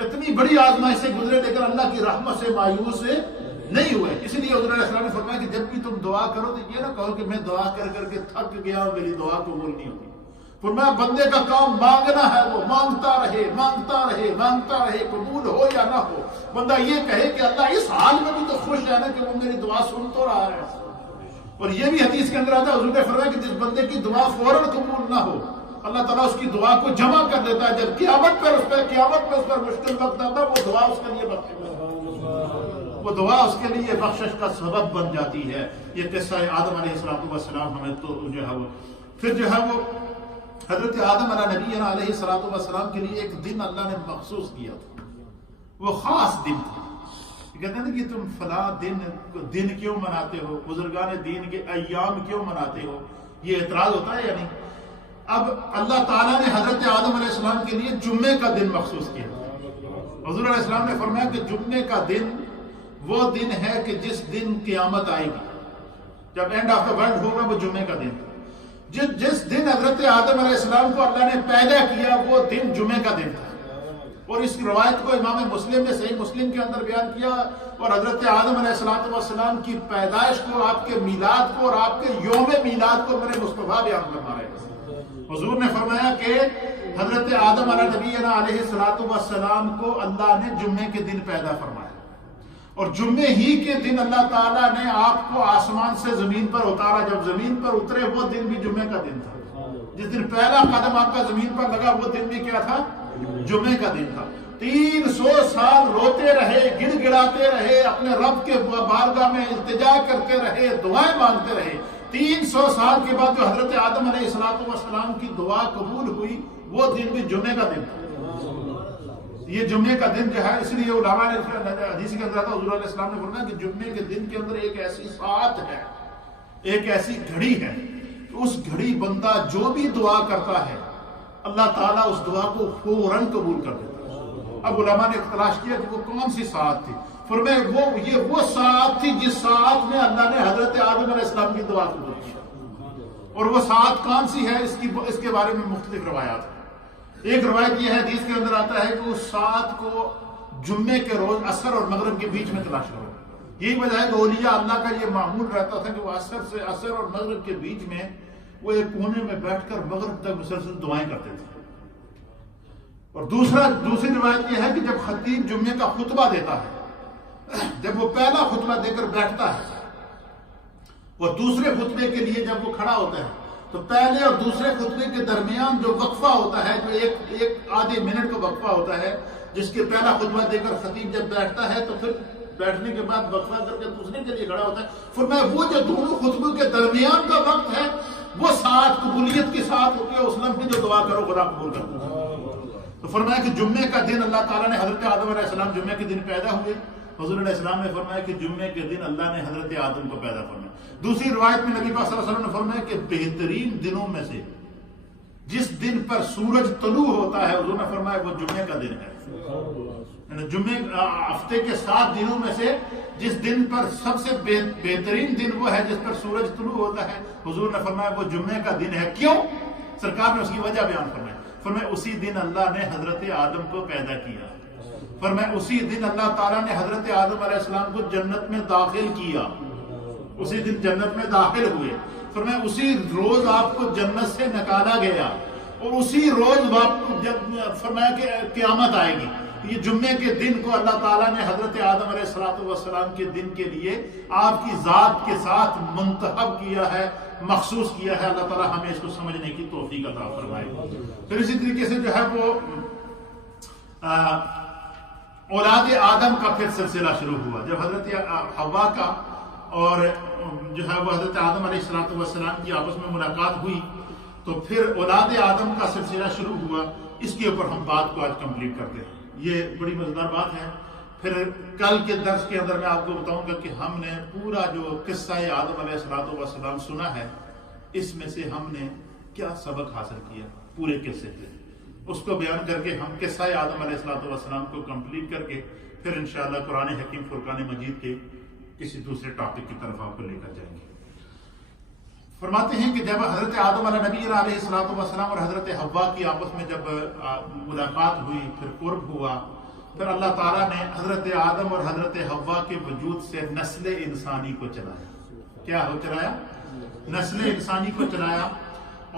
اتنی بڑی آزمائش سے گزرے، لیکن اللہ کی رحمت سے مایوس نہیں ہوئے۔ اسی لیے حضور علیہ السلام نے فرمایا کہ جب بھی تم دعا کرو تو یہ نہ کہو کہ میں دعا کر کر کے تھک گیا ہوں، میری دعا قبول نہیں ہوگی۔ فرمایا بندے کا کام مانگنا ہے، وہ مانگتا رہے مانگتا رہے مانگتا رہے، قبول ہو یا نہ ہو۔ بندہ یہ کہے کہ اللہ اس حال میں بھی تو خوش ہے نا کہ وہ میری دعا سن تو رہا ہے۔ اور یہ بھی حدیث کے اندر آتا ہے، حضور نے فرمایا کہ جس بندے کی دعا فوراً قبول نہ ہو، اللہ تعالیٰ اس کی دعا کو جمع کر دیتا ہے، جب قیامت میں اس پر مشکل وقت آتا ہے، وہ دعا اس کے لیے بخشش کا سبب بن جاتی ہے۔ یہ قصہ آدم علیہ السلام ہمیں تو جو ہے وہ پھر جو ہے وہ حضرت آدم علیہ السلام کے لیے ایک دن اللہ نے مخصوص کیا تھا، وہ خاص دن تھا۔ کہتے ہیں کہ تم فلاں دن کیوں مناتے ہو، بزرگان دین کے ایام کیوں مناتے ہو، یہ اعتراض ہوتا ہے یا نہیں؟ اب اللہ تعالیٰ نے حضرت آدم علیہ السلام کے لیے جمعے کا دن مخصوص کیا۔ حضور علیہ السلام نے فرمایا کہ جمعے کا دن وہ دن ہے کہ جس دن قیامت آئے گی، جب اینڈ آف دا ورلڈ ہوگا، وہ جمعے کا دن تھا۔ جس دن حضرت آدم علیہ السلام کو اللہ نے پیدا کیا، وہ دن جمعے کا دن تھا۔ اور اس روایت کو امام مسلم نے صحیح مسلم کے اندر بیان کیا، اور حضرت آدم علیہ السلام کی پیدائش کو، آپ کے میلاد کو اور آپ کے یوم میلاد کو میرے مصطفیٰ بیان فرما رہے ہیں۔ حضور نے فرمایا کہ حضرت آدم علیہ نبینا علیہ السلام کو اللہ نے جمعے کے دن پیدا فرمایا، اور جمعے ہی کے دن اللہ تعالیٰ نے آپ کو آسمان سے زمین پر اتارا۔ جب زمین پر اترے وہ دن بھی جمعے کا دن تھا، جس دن پہلا قدم آپ کا زمین پر لگا وہ دن بھی کیا تھا؟ جمعے کا دن تھا۔ 300 سال روتے رہے، گڑ گڑاتے رہے، اپنے رب کے بارگاہ میں التجا کرتے رہے، دعائیں مانگتے رہے۔ 300 سال کے بعد جو حضرت آدم علیہ السلام کی دعا قبول ہوئی وہ دن بھی جمعے کا دن تھا۔ یہ جمعے کا دن جو ہے، اس لیے علماء نے حدیث کے اندر آتا، حضور علیہ السلام نے فرمایا کہ جمعے کے دن کے اندر ایک ایسی ساعت ہے، ایک ایسی گھڑی ہے، اس گھڑی بندہ جو بھی دعا کرتا ہے اللہ تعالیٰ اس دعا کو فوراً قبول کر دیتا ہے۔ اب علماء نے تلاش کیا کہ وہ کون سی ساعت تھی، فرمایا یہ وہ ساعت تھی جس ساعت میں اللہ نے حضرت آدم علیہ السلام کی دعا قبول کی۔ اور وہ ساعت کون سی ہے، اس کے بارے میں مختلف روایات ہیں۔ ایک روایت یہ ہے، حدیث کے اندر آتا ہے کہ اس ساعت کو جمعے کے روز عصر اور مغرب کے بیچ میں تلاش کرو۔ یہی وجہ ہے کہ اولیاء اللہ کا یہ معمول رہتا تھا کہ وہ عصر اور مغرب کے بیچ میں وہ ایک کونے میں بیٹھ کر مغرب تک مسلسل دعائیں کرتے تھے۔ اور دوسری روایت یہ ہے کہ جب خطیب جمعے کا خطبہ دیتا ہے، جب وہ پہلا خطبہ دے کر بیٹھتا ہے اور دوسرے خطبے کے لیے جب وہ کھڑا ہوتا ہے، تو پہلے اور دوسرے خطبے کے درمیان جو وقفہ ہوتا ہے، جو ایک آدھے منٹ کا وقفہ ہوتا ہے، جس کے پہلا خطبہ دے کر خطیب جب بیٹھتا ہے تو پھر بیٹھنے کے بعد وقفہ کر کے دوسرے کے لیے کھڑا ہوتا ہے، فرمایا وہ جو دونوں خطبوں کے درمیان کا وقت ہے وہ ساتھ قبولیت کے ساتھ ہوتی ہے، اس لمحے جو دعا کرو خدا قبول کرتا ہے۔ تو فرمایا کہ جمعے کا دن اللہ تعالیٰ نے حضرت آدم علیہ السلام جمعے کے دن پیدا ہوئے۔ حضور علیہ السلام نے فرمایا کہ جمعے کے دن اللہ نے حضرت آدم کو پیدا فرمایا۔ دوسری روایت میں نبی پاک صلی اللہ علیہ وسلم نے فرمایا کہ بہترین دنوں میں سے جس دن پر سورج طلوع ہوتا ہے، حضور نے فرمایا وہ جمعے کا دن ہے۔ جمعے ہفتے کے 7 دنوں میں سے جس دن پر سب سے بہترین دن وہ ہے جس پر سورج طلوع ہوتا ہے، حضور نے فرمایا وہ جمعے کا دن ہے۔ کیوں؟ سرکار نے اس کی وجہ بیان فرمائی، فرمایا اسی دن اللہ نے حضرت آدم کو پیدا کیا، فرمایا اسی دن اللہ تعالیٰ نے حضرت آدم علیہ السلام کو جنت میں داخل کیا، اسی دن جنت میں داخل ہوئے، فرمایا اسی روز آپ کو جنت سے نکالا گیا، اور اسی روز جب فرمایا کہ قیامت آئے گی۔ یہ جمعے کے دن کو اللہ تعالیٰ نے حضرت آدم علیہ السلام کے دن کے لیے آپ کی ذات کے ساتھ منتخب کیا ہے، مخصوص کیا ہے۔ اللہ تعالیٰ ہمیں اس کو سمجھنے کی توفیق عطا فرمائے۔ پھر اسی طریقے سے جو ہے وہ اولاد آدم کا پھر سلسلہ شروع ہوا، جب حضرت حوا کا اور جو ہے وہ حضرت آدم علیہ السلام کی آپس میں ملاقات ہوئی، تو پھر اولاد آدم کا سلسلہ شروع ہوا۔ اس کے اوپر ہم بات کو آج کمپلیٹ کرتے ہیں۔ یہ بڑی مزیدار بات ہے۔ پھر کل کے درس کے اندر میں آپ کو بتاؤں گا کہ ہم نے پورا جو قصہ آدم علیہ السلام سنا ہے، اس میں سے ہم نے کیا سبق حاصل کیا پورے قصے سے، اس کو بیان کر کے ہم قصہ آدم علیہ السلام کو کمپلیٹ کر کے پھر انشاءاللہ قرآن حکیم فرقان مجید کے کسی دوسرے ٹاپک کی طرف آپ کو لے کر جائیں گے۔ فرماتے ہیں کہ جب حضرت آدم علیہ نبی علیہ السلام اور حضرت حوا کی آپس میں جب ملاقات ہوئی، پھر قرب ہوا، پھر اللہ تعالیٰ نے حضرت آدم اور حضرت حوا کے وجود سے نسل انسانی کو چلایا۔ کیا ہو چلایا؟ نسل انسانی کو چلایا۔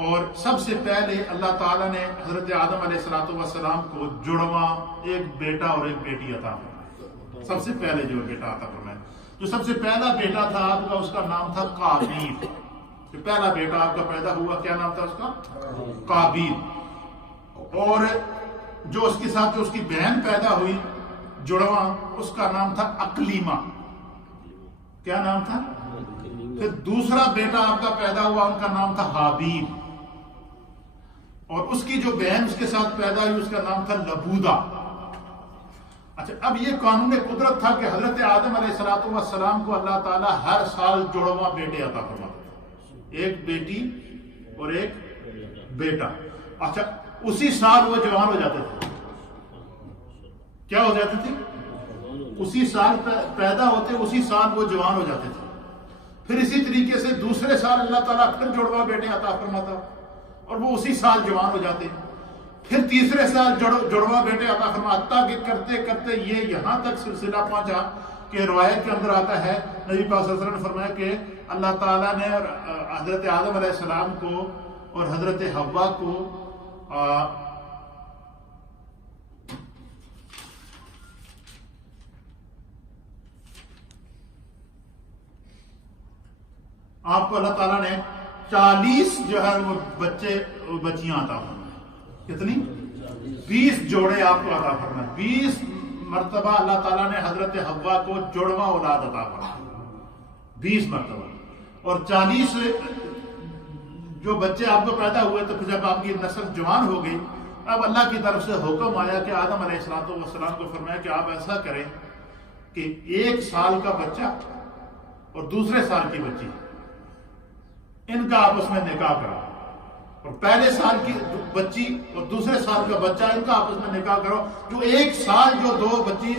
اور سب سے پہلے اللہ تعالیٰ نے حضرت آدم علیہ السلام کو جڑواں ایک بیٹا اور ایک بیٹی عطا فرمایا۔ سب سے پہلے جو بیٹا عطا فرمایا، جو سب سے پہلا بیٹا تھا آپ کا، اس کا نام تھا قابیل۔ جو پہلا بیٹا آپ کا پیدا ہوا، کیا نام تھا اس کا؟ قابیل۔ اور جو اس کے ساتھ جو اس کی بہن پیدا ہوئی جڑواں، اس کا نام تھا اقلیمہ۔ کیا نام تھا؟ پھر دوسرا بیٹا آپ کا پیدا ہوا، ان کا نام تھا حابیل، اور اس کی جو بہن اس کے ساتھ پیدا ہوئی اس کا نام تھا لبودا۔ اچھا، اب یہ قانون قدرت تھا کہ حضرت آدم علیہ السلام کو اللہ تعالیٰ ہر سال جڑواں بیٹے عطا فرماتا تھا، ایک بیٹی اور ایک بیٹا۔ اچھا، اسی سال وہ جوان ہو جاتے تھے۔ کیا ہو جاتے تھے؟ اسی سال پیدا ہوتے، اسی سال وہ جوان ہو جاتے تھے۔ پھر اسی طریقے سے دوسرے سال اللہ تعالیٰ پھر جڑواں بیٹے عطا فرماتا اور وہ اسی سال جوان ہو جاتے۔ پھر تیسرے سال جڑواں بیٹے عطا فرمایا، حتیٰ کہ کرتے کرتے یہ یہاں تک سلسلہ پہنچا کہ روایت کے اندر آتا ہے نبی پاک صلی اللہ علیہ وسلم نے فرمایا کہ اللہ تعالیٰ نے حضرت آدم علیہ السلام کو اور حضرت حوا کو آپ کو اللہ تعالیٰ نے 40 جو ہے وہ بچیاں عطا فرمائے. کتنی؟ 20 جوڑے آپ کو عطا فرمائے. 20 مرتبہ اللہ تعالیٰ نے حضرت حوا کو جوڑواں اولاد عطا فرمائے، 20 مرتبہ. اور 40 جو بچے آپ کو پیدا ہوئے تو پھر جب آپ کی نسل جوان ہو گئی، اب اللہ کی طرف سے حکم آیا کہ آدم علیہ السلام کو فرمایا کہ آپ ایسا کریں کہ 1 سال کا بچہ اور دوسرے سال کی بچی، ان کا آپس میں نکاح کرو، اور پہلے سال کی بچی اور دوسرے سال کا بچہ، ان کا آپس میں نکاح کرو. جو 1 سال جو 2 بچی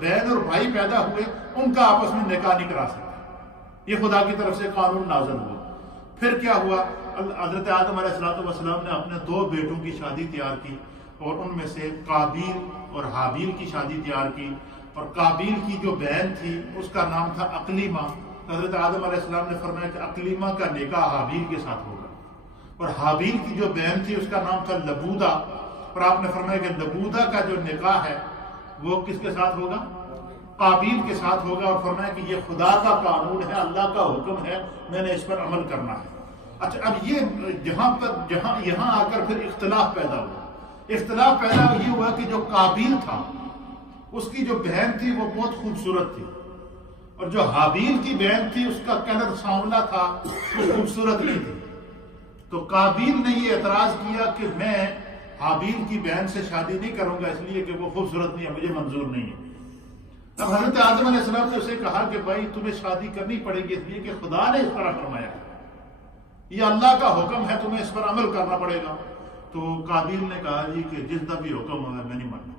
بہن اور بھائی پیدا ہوئے ان کا آپس میں نکاح نہیں کرا سکتے. یہ خدا کی طرف سے قانون نازل ہوا. پھر کیا ہوا؟ حضرت آدم علیہ السلام نے اپنے 2 بیٹوں کی شادی تیار کی، اور ان میں سے قابیل اور حابیل کی شادی تیار کی. اور قابیل کی جو بہن تھی اس کا نام تھا اقلیمہ. حضرت آدم علیہ السلام نے فرمایا کہ اقلیمہ کا نکاح حابیل کے ساتھ ہوگا. اور حابیل کی جو بہن تھی اس کا نام تھا لبودہ، اور آپ نے فرمایا کہ لبودہ کا جو نکاح ہے وہ کس کے ساتھ ہوگا؟ قابیل کے ساتھ ہوگا. اور فرمایا کہ یہ خدا کا قانون ہے، اللہ کا حکم ہے، میں نے اس پر عمل کرنا ہے. اچھا، اب یہ یہاں آ کر پھر اختلاف پیدا ہوا. اختلاف پیدا یہ ہوا کہ جو قابیل تھا اس کی جو بہن تھی وہ بہت خوبصورت تھی، اور جو حابیل کی بہن تھی اس کا کلر سانولا تھا، وہ خوبصورت نہیں تھی. تو قابیل نے یہ اعتراض کیا کہ میں حابیل کی بہن سے شادی نہیں کروں گا، اس لیے کہ وہ خوبصورت نہیں ہے، مجھے منظور نہیں ہے. اب حضرت آدم علیہ السلام نے اسے کہا کہ بھائی تمہیں شادی کرنی پڑے گی، اس لیے کہ خدا نے اس طرح فرمایا، یہ اللہ کا حکم ہے، تمہیں اس پر عمل کرنا پڑے گا. تو قابیل نے کہا جی کہ جس کا بھی حکم ہوگا میں نہیں ماننا.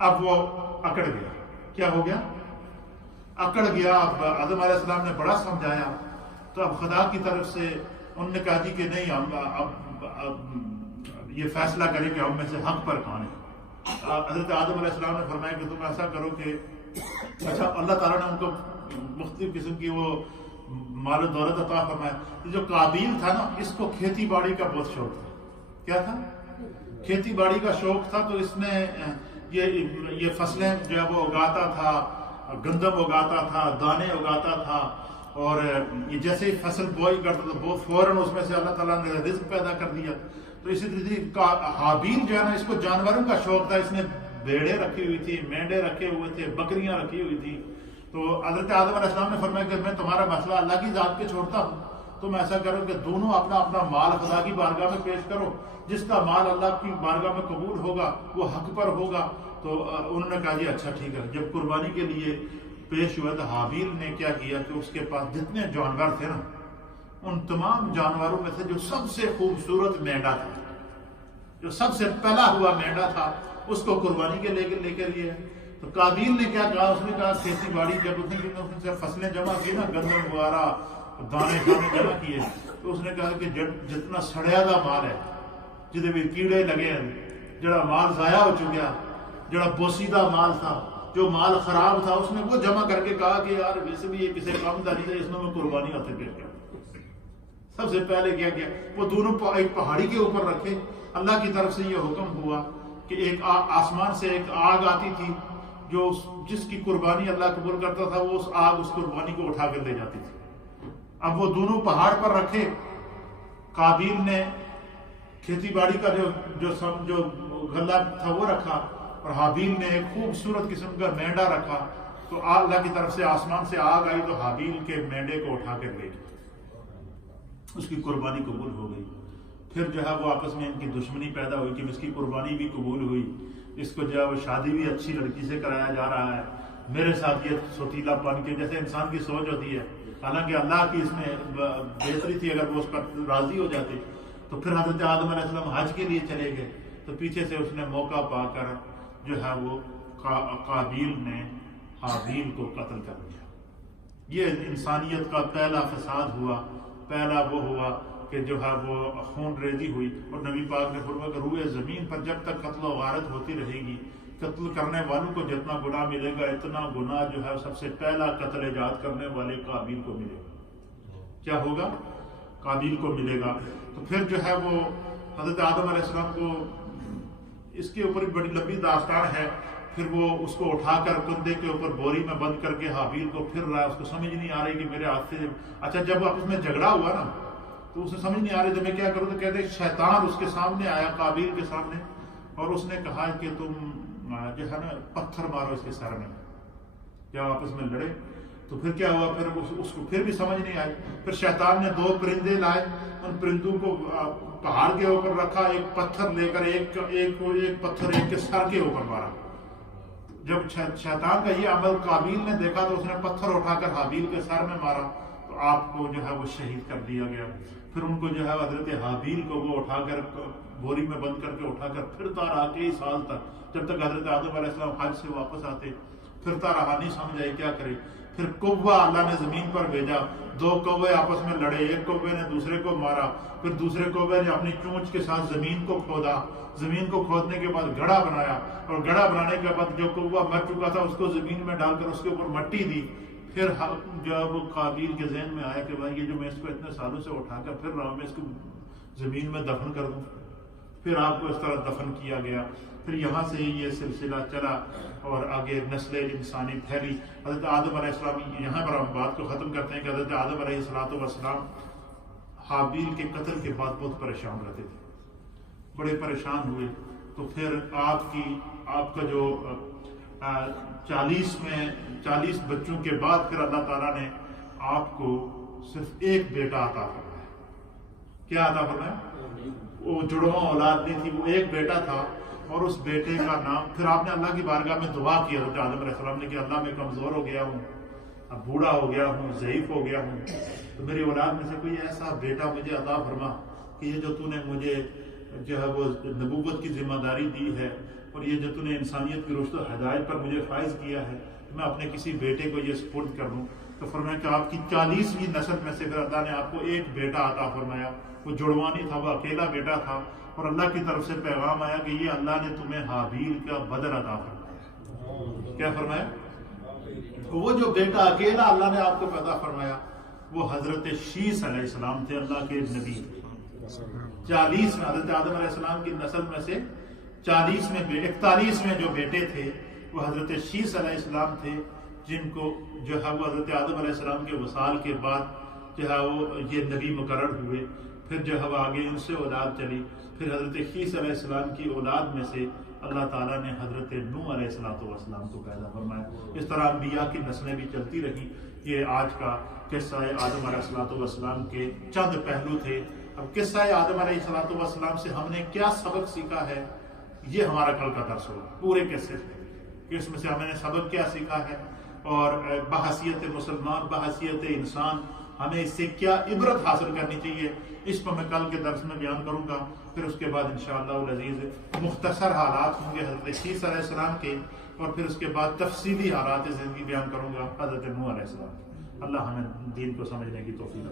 اب وہ اکڑ گیا. کیا ہو گیا؟ اکڑ گیا. اب آدم علیہ السلام نے بڑا سمجھایا، تو اب خدا کی طرف سے انہوں نے کہا جی کہ نہیں، ہم اب یہ فیصلہ کریں کہ ہم میں سے حق پر کون ہے. حضرت آدم علیہ السلام نے فرمایا کہ تم ایسا کرو کہ اچھا، اللہ تعالیٰ نے ان کو مختلف قسم کی وہ مال و دولت عطا فرمایا. جو قابیل تھا نا، اس کو کھیتی باڑی کا بہت شوق تھا. کیا تھا؟ کھیتی باڑی کا شوق تھا. تو اس نے یہ فصلیں جو ہے وہ اگاتا تھا، گندم اگاتا تھا، دانے اگاتا تھا، اور یہ جیسے ہی فصل بوائی کرتا تھا وہ فوراً اس میں سے اللہ تعالیٰ نے رزق پیدا کر دیا. تو اسی طرح حابیل جو ہے نا، اس کو جانوروں کا شوق تھا. اس نے بھیڑیں رکھی ہوئی تھی، مینڈے رکھے ہوئے تھے، بکریاں رکھی ہوئی تھی. تو حضرت آدم علیہ السلام نے فرمایا کہ میں تمہارا مسئلہ اللہ کی ذات پہ چھوڑتا ہوں، تم ایسا کرو کہ دونوں اپنا اپنا مال خدا کی بارگاہ میں پیش کرو. جس کا مال اللہ کی بارگاہ میں قبول ہوگا وہ حق پر ہوگا. تو انہوں نے کہا جی اچھا ٹھیک ہے. جب قربانی کے لیے پیش ہوا تو حابیل نے کیا کیا کہ اس کے پاس جتنے جانور تھے نا، ان تمام جانوروں میں سے جو سب سے خوبصورت مینڈا تھا، جو سب سے پہلا ہوا مینڈا تھا، اس کو قربانی کے لے کے لیے. تو قابیل نے کیا کہا؟ اس نے کہا کھیتی باڑی جب اس نے فصلیں جمع کی نا، گندم وغیرہ دانے جمع کیے، تو اس نے کہا کہ جتنا سڑیا دا مال ہے، جتنے بھی کیڑے لگے ہیں، جڑا مال ضائع ہو چکا، جڑا بوسیدہ مال تھا، جو مال خراب تھا، اس نے وہ جمع کر کے کہا کہ یار ویسے بھی یہ کسی کام کا نہیں تھا، اس میں قربانی ہاتھ پیش کیا. سب سے پہلے کیا کیا؟ وہ دونوں ایک پہاڑی کے اوپر رکھے. اللہ کی طرف سے یہ حکم ہوا کہ ایک آسمان سے ایک آگ آتی تھی، جو جس کی قربانی اللہ قبول کرتا تھا، وہ اس آگ اس قربانی کو اٹھا کر لے جاتی تھی. اب وہ دونوں پہاڑ پر رکھے. قابیل نے کھیتی باڑی کا جو غلہ تھا وہ رکھا، اور حابیل نے ایک خوبصورت قسم کا مینڈا رکھا. تو اللہ کی طرف سے آسمان سے آگ آئی تو حابیل کے مینڈے کو اٹھا کر لے گئی. اس کی قربانی قبول ہو گئی. پھر جو ہے وہ آپس میں ان کی دشمنی پیدا ہوئی کہ اس کی قربانی بھی قبول ہوئی، اس کو جو ہے وہ شادی بھی اچھی لڑکی سے کرایا جا رہا ہے، میرے ساتھ یہ سوتیلا پن کے جیسے انسان کی سوچ ہوتی ہے. حالانکہ اللہ کی اس میں بہتری تھی، اگر وہ اس پر راضی ہو جاتے. تو پھر حضرت آدم علیہ السلام حج کے لیے چلے گئے، تو پیچھے سے اس نے موقع پا کر جو ہے وہ قابیل نے حابیل کو قتل کر دیا. یہ انسانیت کا پہلا فساد ہوا، پہلا وہ ہوا کہ جو ہے وہ خون ریزی ہوئی، اور نبی پاک نے فرمایا کہ روئے زمین پر جب تک قتل و غارت ہوتی رہے گی، قتل کرنے والوں کو جتنا گناہ ملے گا اتنا گناہ جو ہے سب سے پہلا قتل ایجاد کرنے والے قابیل کو ملے گا۔ کیا ہوگا؟ قابیل کو ملے گا۔ تو پھر جو ہے وہ حضرت آدم علیہ السلام کو، اس کے اوپر بڑی لمبی داستان ہے، پھر وہ اس کو اٹھا کر کندھے کے اوپر بوری میں بند کر کے حابیل کو پھر رہا ہے، اس کو سمجھ نہیں آ رہی کہ میرے ہاتھ سے، اچھا جب آپس میں جھگڑا ہوا نا تو اسے سمجھ نہیں آ رہی تو میں کیا کروں، تو کہتے شیطان اس کے سامنے آیا، قابیل کے سامنے، اور اس نے کہا کہ تم جو ہے نا پتھر مارو اس کے سر میں۔ جب آپس میں لڑے تو پھر کیا ہوا، پھر اس کو پھر بھی سمجھ نہیں آئی، پھر شیطان نے 2 پرندے لائے، ان پرندوں کو پہاڑ کے اوپر رکھا، ایک پتھر لے کر ایک پتھر ایک کے سر کے اوپر مارا۔ جب شیطان کا یہ عمل قابیل نے دیکھا تو اس نے پتھر اٹھا کر حابیل کے سر میں مارا، تو آپ کو جو ہے وہ شہید کر دیا گیا۔ پھر ان کو جو ہے حضرت حابیل کو وہ اٹھا کر بوری میں بند کر کے اٹھا کر پھرتا رہا کئی سال تک، جب تک حضرت آدم علیہ السلام حج سے واپس آتے، پھرتا رہا، نہیں سمجھ آئی کیا کرے۔ پھر کوہ اللہ نے زمین پر بھیجا، 2 کوے آپس میں لڑے، ایک کوے نے دوسرے کو مارا، پھر دوسرے کوے نے اپنی چونچ کے ساتھ زمین کو کھودا، زمین کو کھودنے کے بعد گڑھا بنایا، اور گڑھا بنانے کے بعد جو کوہ مر چکا تھا اس کو زمین میں ڈال کر اس کے اوپر مٹی دی۔ پھر جب قابیل کے ذہن میں آیا کہ بھائی یہ جو میں اس کو اتنے سالوں سے اٹھا کر پھر رہا ہوں، میں اس کو زمین میں دفن کر دوں، پھر آپ کو اس طرح دفن کیا گیا۔ پھر یہاں سے یہ سلسلہ چلا اور آگے نسل انسانی پھیلی۔ حضرت آدم علیہ السلام، یہاں پر ہم بات کو ختم کرتے ہیں کہ حضرت آدم علیہ السلام حابیل کے قتل کے بعد بہت پریشان رہتے تھے، بڑے پریشان ہوئے۔ تو پھر آپ کا جو 40 بچوں کے بعد پھر اللہ تعالیٰ نے آپ کو صرف ایک بیٹا عطا فرمایا۔ کیا عطا فرمایا؟ وہ جڑواں اولاد نہیں تھی، وہ ایک بیٹا تھا، اور اس بیٹے کا نام، پھر آپ نے اللہ کی بارگاہ میں دعا کی حضرت آدم علیہ السلام نے کہ اللہ میں کمزور ہو گیا ہوں، اب بوڑھا ہو گیا ہوں، ضعیف ہو گیا ہوں، تو میری اولاد میں سے کوئی ایسا بیٹا مجھے عطا فرما کہ یہ جو تو نے مجھے جو ہے وہ نبوت کی ذمہ داری دی ہے، اور یہ جو تو نے انسانیت کی رشد و ہدایت پر مجھے فائز کیا ہے، میں اپنے کسی بیٹے کو یہ سپرد کر دوں۔ تو فرمایا کہ آپ کی 40ویں نسل میں سے پھر اللہ نے آپ کو ایک بیٹا عطا فرمایا، وہ جڑواں نہیں تھا، وہ اکیلا بیٹا تھا، اور اللہ کی طرف سے پیغام آیا کہ یہ اللہ نے تمہیں حابیل کا بدل عطا فرمایا۔ کیا فرمایا؟ وہ جو بیٹا اکیلا اللہ نے آپ کو پیدا فرمایا وہ حضرت شیس علیہ السلام تھے، اللہ کے نبی۔ 40 میں حضرت آدم علیہ السلام کی نسل میں سے 41 میں جو بیٹے تھے وہ حضرت شیس علیہ السلام تھے، جن کو جو ہے وہ حضرت آدم علیہ السلام کے وصال کے بعد جو ہے وہ یہ نبی مقرر ہوئے۔ پھر جو ہے وہ آگے ان سے اولاد چلی، پھر حضرت شیس علیہ السلام کی اولاد میں سے اللہ تعالیٰ نے حضرت نوح علیہ السلام کو پیدا فرمایا۔ اس طرح انبیاء کی نسلیں بھی چلتی رہی۔ یہ آج کا قصہ آدم علیہ السلام کے چند پہلو تھے۔ اب قصہ آدم علیہ السلام سے ہم نے کیا سبق سیکھا ہے، یہ ہمارا کل کا درس ہوگا پورے قصے سے، کہ اس میں سے ہم نے سبق کیا سیکھا ہے، اور بحیثیت مسلمان، بحیثیت انسان ہمیں اس سے کیا عبرت حاصل کرنی چاہیے، اس کو میں کل کے درس میں بیان کروں گا۔ پھر اس کے بعد انشاءاللہ العزیز مختصر حالات ہوں گے حضرت شیس علیہ السلام کے، اور پھر اس کے بعد تفصیلی حالات زندگی بیان کروں گا حضرت نوح علیہ السلام۔ اللہ ہمیں دین کو سمجھنے کی توفیق